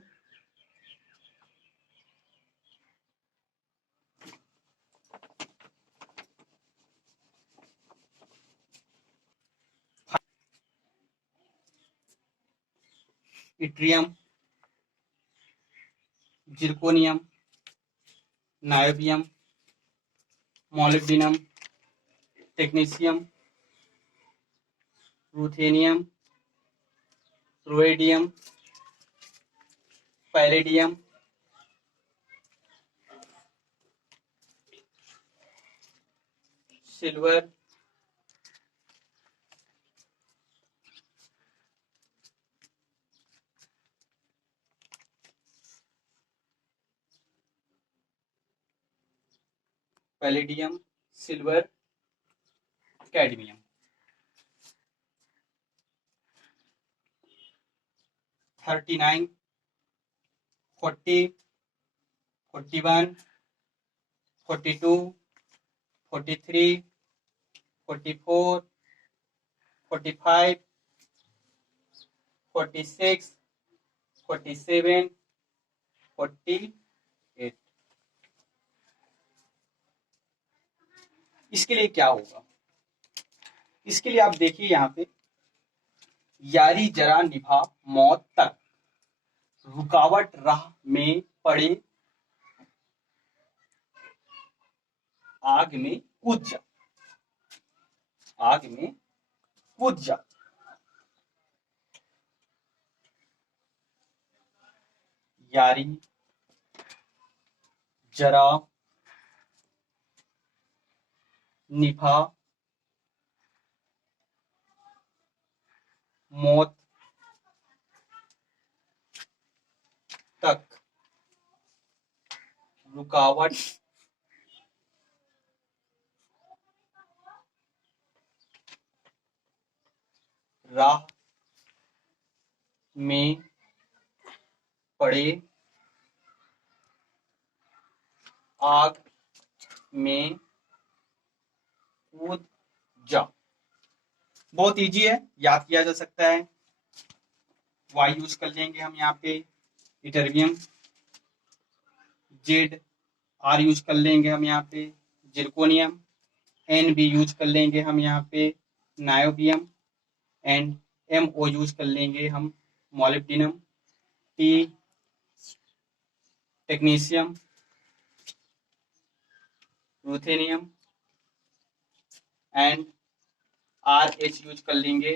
Yttrium, zirconium, niobium, molybdenum, technetium, ruthenium, rhodium, palladium, silver, palladium, silver, cadmium. 39, 40, 41, 42, 43, 44, 45, 46, 47, 48। इसके लिए क्या होगा, इसके लिए आप देखिए यहाँ पे, यारी जरा निभा मौत तक, रुकावट राह में पड़े आग में कूद जा, आग में कूद जा। यारी जरा निभा मौत तक, रुकावट राह में पड़े आग में कूद जा। बहुत इजी है, याद किया जा सकता है। वाई यूज कर लेंगे हम यहाँ पे इटरबियम। जेड आर यूज कर लेंगे हम यहाँ पे जिरकोनियम। एन बी यूज कर लेंगे हम यहाँ पे niobium. And M O use कर लेंगे हम molybdenum. T technetium, ruthenium and RH use कर लेंगे।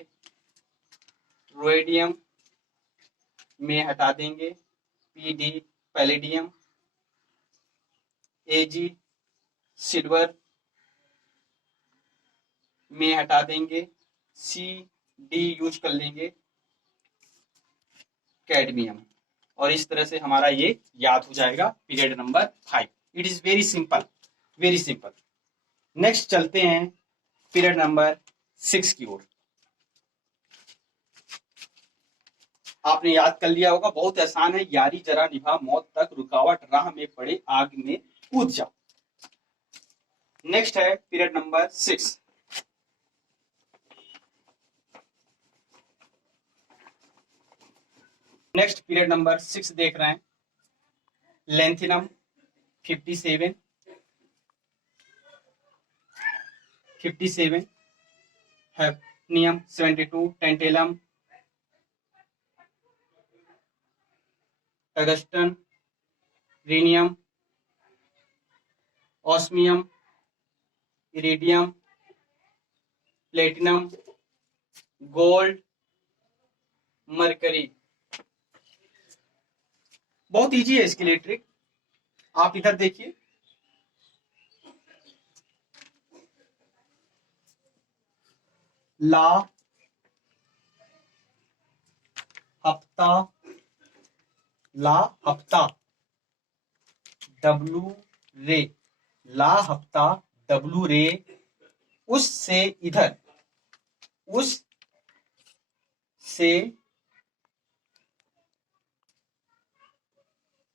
रोडियम में हटा देंगे PD, पैलेडियम। AG सिल्वर में हटा देंगे CD यूज कर लेंगे कैडमियम। और इस तरह से हमारा ये याद हो जाएगा period number 5। It is very simple, very simple. Next चलते हैं पीरियड नंबर 6 की ओर। आपने याद कर लिया होगा, बहुत आसान है। यारी जरा निभा मौत तक, रुकावट राह में पड़े आग में कूद जाओ। नेक्स्ट है period number 6। Next period number 6 देख रहे हैं। लेंथिनम 57, hafnium 72, tantalum, tungsten, rhenium, osmium, iridium, platinum, gold, mercury. बहुत इजी है इसके लिए ट्रिक। आप इधर देखिए, ला, हफ्ता, ला हफ्ता, डब्लू रे, ला हफ्ता डब्लू रे, उस से इधर, उस से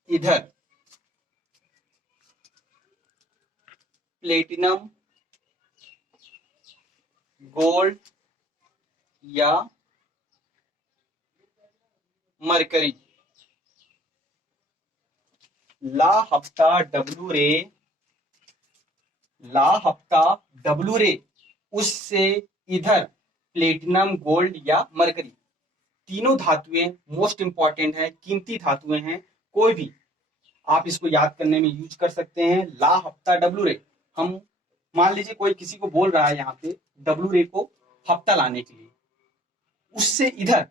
इधर, प्लेटिनम, गोल्ड या मरकरी। ला हफ्ता डब्लू रे, ला हफ्ता डब्लू रे, उससे इधर प्लेटिनम, गोल्ड या मरकरी। तीनों धातुएं मोस्ट इंपॉर्टेंट है, कीमती धातुएं हैं। कोई भी आप इसको याद करने में यूज कर सकते हैं। ला हफ्ता डब्लू रे, हम मान लीजिए कोई किसी को बोल रहा है यहाँ पे डब्लू रे को हफ्ता लाने के लिए, उससे इधर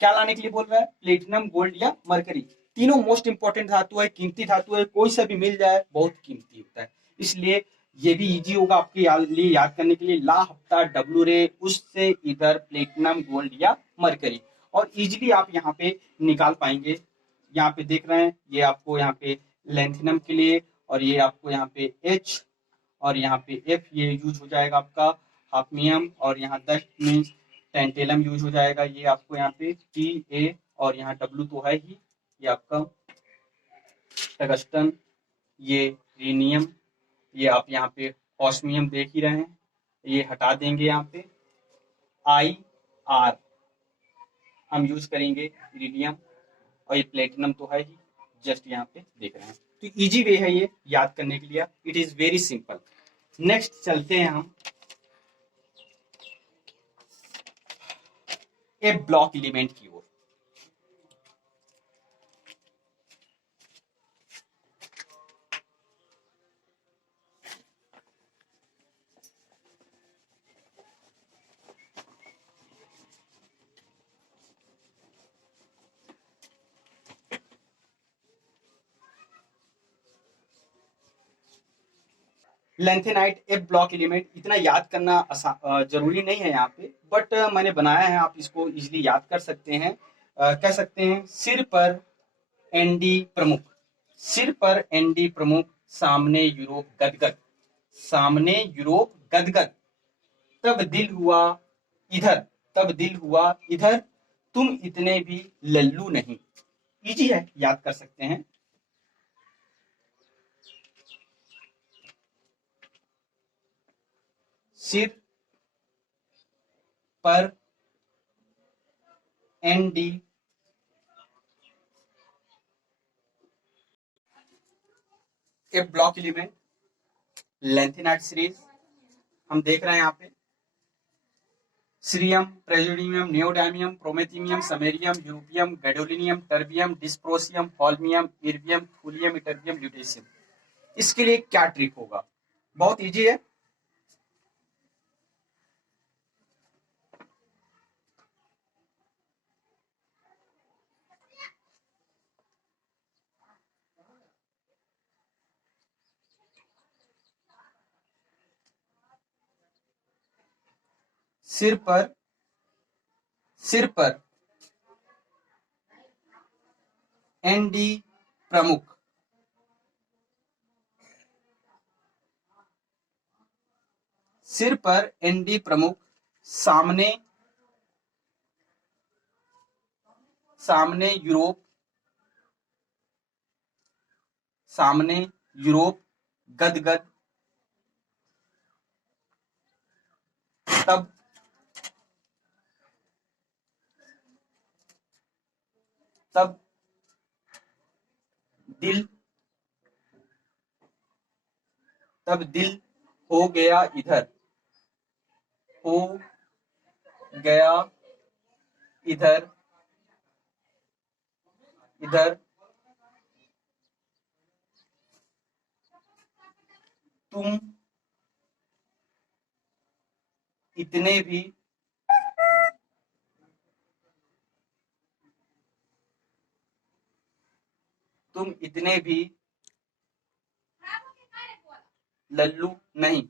क्या लाने के लिए बोल रहा है? प्लेटिनम, गोल्ड या मरकरी। तीनों मोस्ट इंपॉर्टेंट धातु है, कीमती धातु है। कोई सा भी मिल जाए बहुत कीमती होता है, इसलिए ये भी इजी होगा आपके लिए याद करने के लिए। ला हफ्ता डब्लू रे, उससे इधर प्लेटिनम, गोल्ड या मरकरी। और इजिली आप यहाँ पे निकाल पाएंगे। यहाँ पे देख रहे हैं, ये आपको यहाँ पे लेंथिनम के लिए, और ये आपको यहाँ पे H और यहाँ पे F ये यूज हो जाएगा आपका हाफनियम, और यहाँ दस्ट मीन्स टेंटेलम यूज हो जाएगा। ये आपको यहाँ पे TA, और यहाँ W तो है ही, ये आपका टंगस्टन, ये रीनियम, ये आप यहाँ पे ऑस्मियम देख ही रहे हैं, ये हटा देंगे। यहाँ पे IR हम यूज करेंगे इरिडियम, और ये प्लेटिनम तो है ही, जस्ट यहाँ पे देख रहे हैं। तो इजी वे है ये याद करने के लिए, it is very simple. Next चलते हैं हम ए ब्लॉक एलिमेंट की ओर। लेंथेनाइट ए ब्लॉक एलिमेंट इतना याद करना जरूरी नहीं है यहाँ पे, बट मैंने बनाया है, आप इसको इजीली याद कर सकते हैं। कह सकते हैं सिर पर ND प्रमुख, सिर पर ND प्रमुख, सामने यूरोप गदगद, सामने यूरोप गदगद, तब दिल हुआ इधर, तब दिल हुआ इधर, तुम इतने भी लल्लू नहीं। इजी है, याद कर सकते हैं। सिर पर ND A block element, lanthanide series हम देख रहे हैं यहाँ पे। Cerium, praseodymium, neodymium, promethium, samarium, europium, gadolinium, terbium, dysprosium, holmium, erbium, thulium, ytterbium, lutetium. इसके लिए क्या ट्रिक होगा? बहुत इजी है। सिर पर एनडी प्रमुख सिर पर एनडी प्रमुख सामने यूरोप गदगद तब दिल हो गया इधर तुम इतने भी लल्लू नहीं।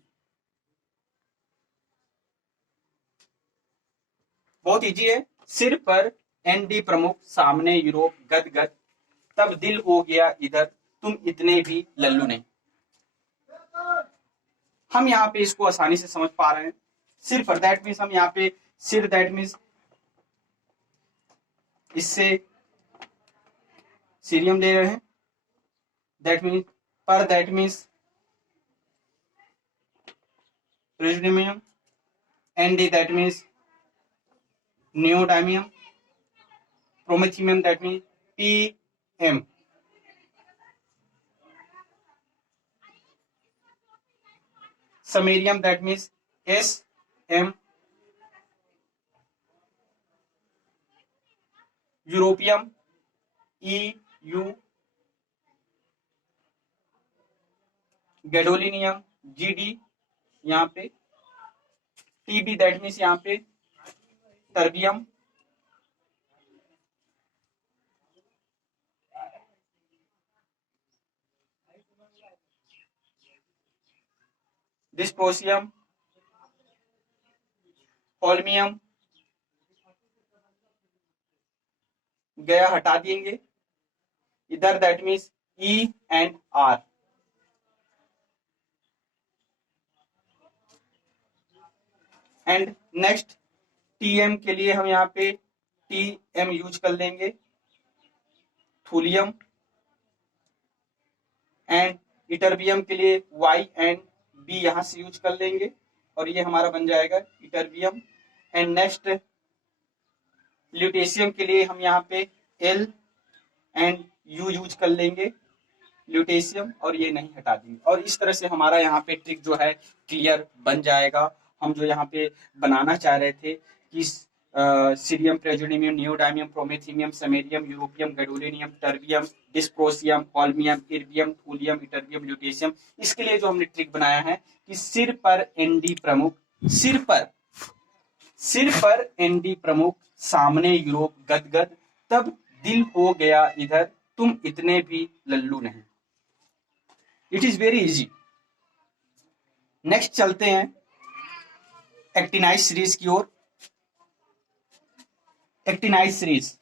बहुत इजी है। सिर पर एनडी प्रमुख सामने यूरोप गदगद तब दिल हो गया इधर तुम इतने भी लल्लू नहीं। हम यहाँ पे इसको आसानी से समझ पा रहे हैं। सिर पर दैट मीन्स हम यहाँ पे सिर दैट मीन्स इससे सीरियम ले रहे हैं। दैट मीन्स पर that means praseodymium. ND that means neodymium. Promethium that means PM. Samarium that means SM. Europium EU. Gadolinium GD यहाँ पे। TB दैट मीन्स यहाँ पे टर्बियम। डिस्प्रोसियम, होल्मियम गया हटा देंगे इधर that means E and R। And next TM के लिए हम यहाँ पे TM यूज कर लेंगे थूलियम। एंड इटर्बियम के लिए Y एंड B यहां से यूज कर लेंगे और ये हमारा बन जाएगा इटर्बियम। एंड नेक्स्ट ल्यूटेशियम के लिए हम यहाँ पे L एंड U यूज कर लेंगे ल्यूटेशियम और ये नहीं हटा देंगे। और इस तरह से हमारा यहाँ पे ट्रिक जो है क्लियर बन जाएगा। हम जो यहाँ पे बनाना चाह रहे थे कि cerium, praseodymium, neodymium, promethium, samarium, europium, gadolinium, terbium, dysprosium, holmium, erbium, thulium, ytterbium, lutetium. इसके लिए जो हमने ट्रिक बनाया है कि सिर पर एनडी प्रमुख सामने यूरोप गदगद तब दिल हो गया इधर तुम इतने भी लल्लू नहीं। It is very easy. Next चलते हैं एक्टिनाइज सीरीज की ओर। एक्टिनाइज सीरीज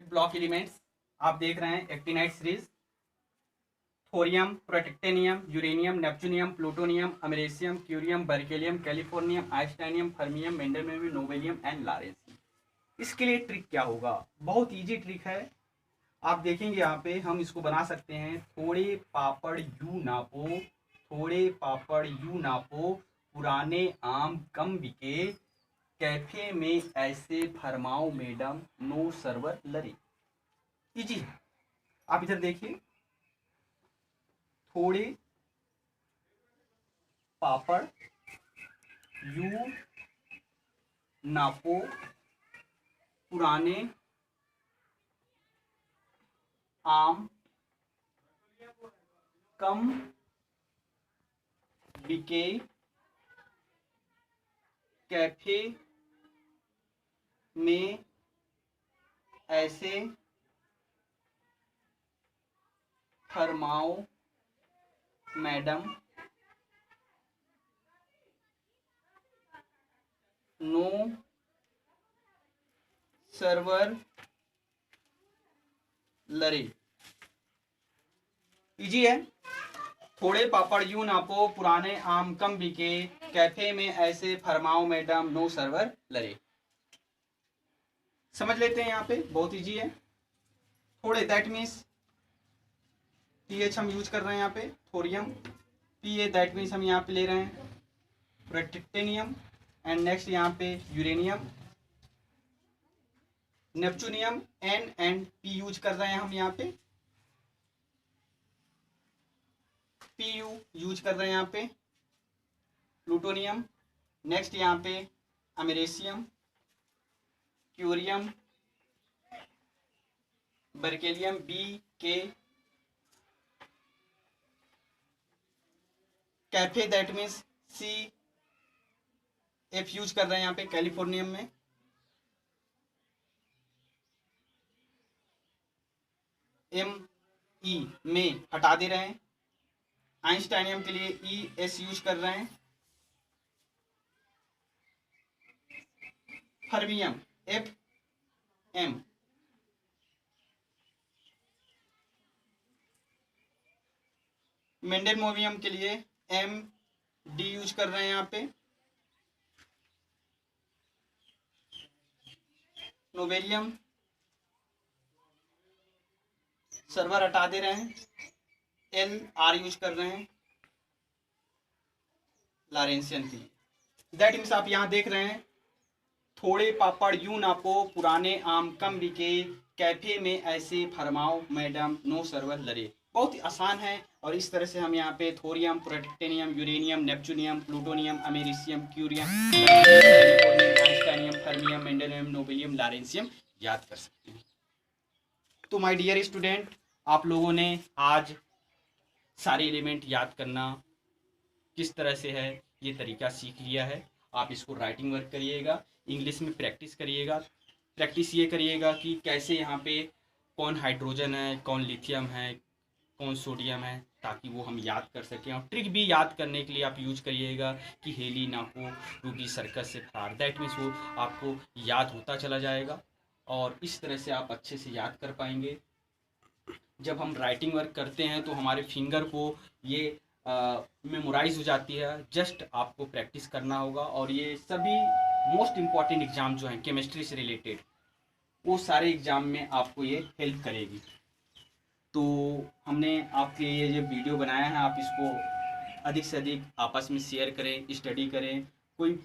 ब्लॉक एलिमेंट्स आप देख रहे हैं। Actinide series thorium, protactinium, uranium, neptunium, plutonium, americium, curium, berkelium, californium, einsteinium, fermium, mendelevium, nobelium and lawrencium. इसके लिए ट्रिक क्या होगा? बहुत इजी ट्रिक है। आप देखेंगे यहाँ पे हम इसको बना सकते हैं। थोड़े पापड़ यू नापो, पुराने आम कम बिके, कैफे में ऐसे फरमाओ मैडम, नो सर्वर लरे। इजी है। आप इधर देखिए, थोड़े पापड़ यूं नापो, पुराने आम कम बिके, कैफे में ऐसे फरमाओ मैडम, नो सर्वर लरे। इजी है। थोड़े पापड़ यूं नापो, पुराने आम कम बिके, कैफे में ऐसे फरमाओ मैडम, नो सर्वर लरे। समझ लेते हैं, यहाँ पे बहुत इजी है। थोड़े दैट मीन्स टीएच हम यूज कर रहे हैं यहाँ पे, थोरियम। पीए दैट मीन्स हम यहाँ पे ले रहे हैं प्रोटिक्टेनियम। एंड नेक्स्ट यहाँ पे uranium, neptunium, N and P use कर रहे हैं हम यहाँ पे, पी यू यूज कर रहे हैं यहाँ पे, प्लूटोनियम। नेक्स्ट यहाँ पे americium, curium, berkelium, B K, cafe that means C F use कर रहे हैं यहाँ पे कैलिफोर्नियम में, एम ई में हटा दे रहे हैं, आइंस्टाइनियम के लिए ई एस यूज कर रहे हैं, फर्मियम एफ एम, मेंडेलमोवियम के लिए एम डी यूज कर रहे हैं यहाँ पे, नोबेलियम सर्वर हटा दे रहे हैं, एल आर यूज कर रहे हैं लारेंसियन के लिए। दैट मीन्स आप यहाँ देख रहे हैं, थोड़े पापड़ यूं नापो, पुराने आम कम बिके, कैफे में ऐसे फरमाओ मैडम, नो सर्वर लरे। बहुत ही आसान है। और इस तरह से हम यहाँ पे thorium, protactinium, uranium, neptunium, plutonium, americium, curium, einsteinium, fermium, mendelevium, nobelium, lawrencium याद कर सकते हैं। तो माय डियर स्टूडेंट, आप लोगों ने आज सारे एलिमेंट याद करना किस तरह से है ये तरीका सीख लिया है। आप इसको राइटिंग वर्क करिएगा, इंग्लिश में प्रैक्टिस करिएगा। प्रैक्टिस ये करिएगा कि कैसे यहाँ पे कौन हाइड्रोजन है, कौन लिथियम है, कौन सोडियम है, ताकि वो हम याद कर सकें। और ट्रिक भी याद करने के लिए आप यूज करिएगा कि हेली नाको रूबी सर्कस से फरार। दैट मीन्स वो आपको याद होता चला जाएगा और इस तरह से आप अच्छे से याद कर पाएंगे। जब हम राइटिंग वर्क करते हैं तो हमारे फिंगर को ये मेमोराइज हो जाती है। जस्ट आपको प्रैक्टिस करना होगा। और ये सभी मोस्ट इम्पॉर्टेंट एग्जाम जो हैं केमिस्ट्री से रिलेटेड, वो सारे एग्जाम में आपको ये हेल्प करेगी। तो हमने आपके लिए ये वीडियो बनाया है, आप इसको अधिक से अधिक आपस में शेयर करें, स्टडी करें। कोई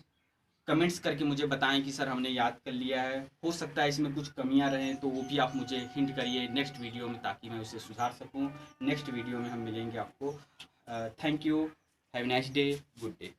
कमेंट्स करके मुझे बताएं कि सर हमने याद कर लिया है, हो सकता है इसमें कुछ कमियां रहें तो वो भी आप मुझे हिंट करिए नेक्स्ट वीडियो में, ताकि मैं उसे सुधार सकूं। नेक्स्ट वीडियो में हम मिलेंगे आपको। Thank you, have nice day, good day.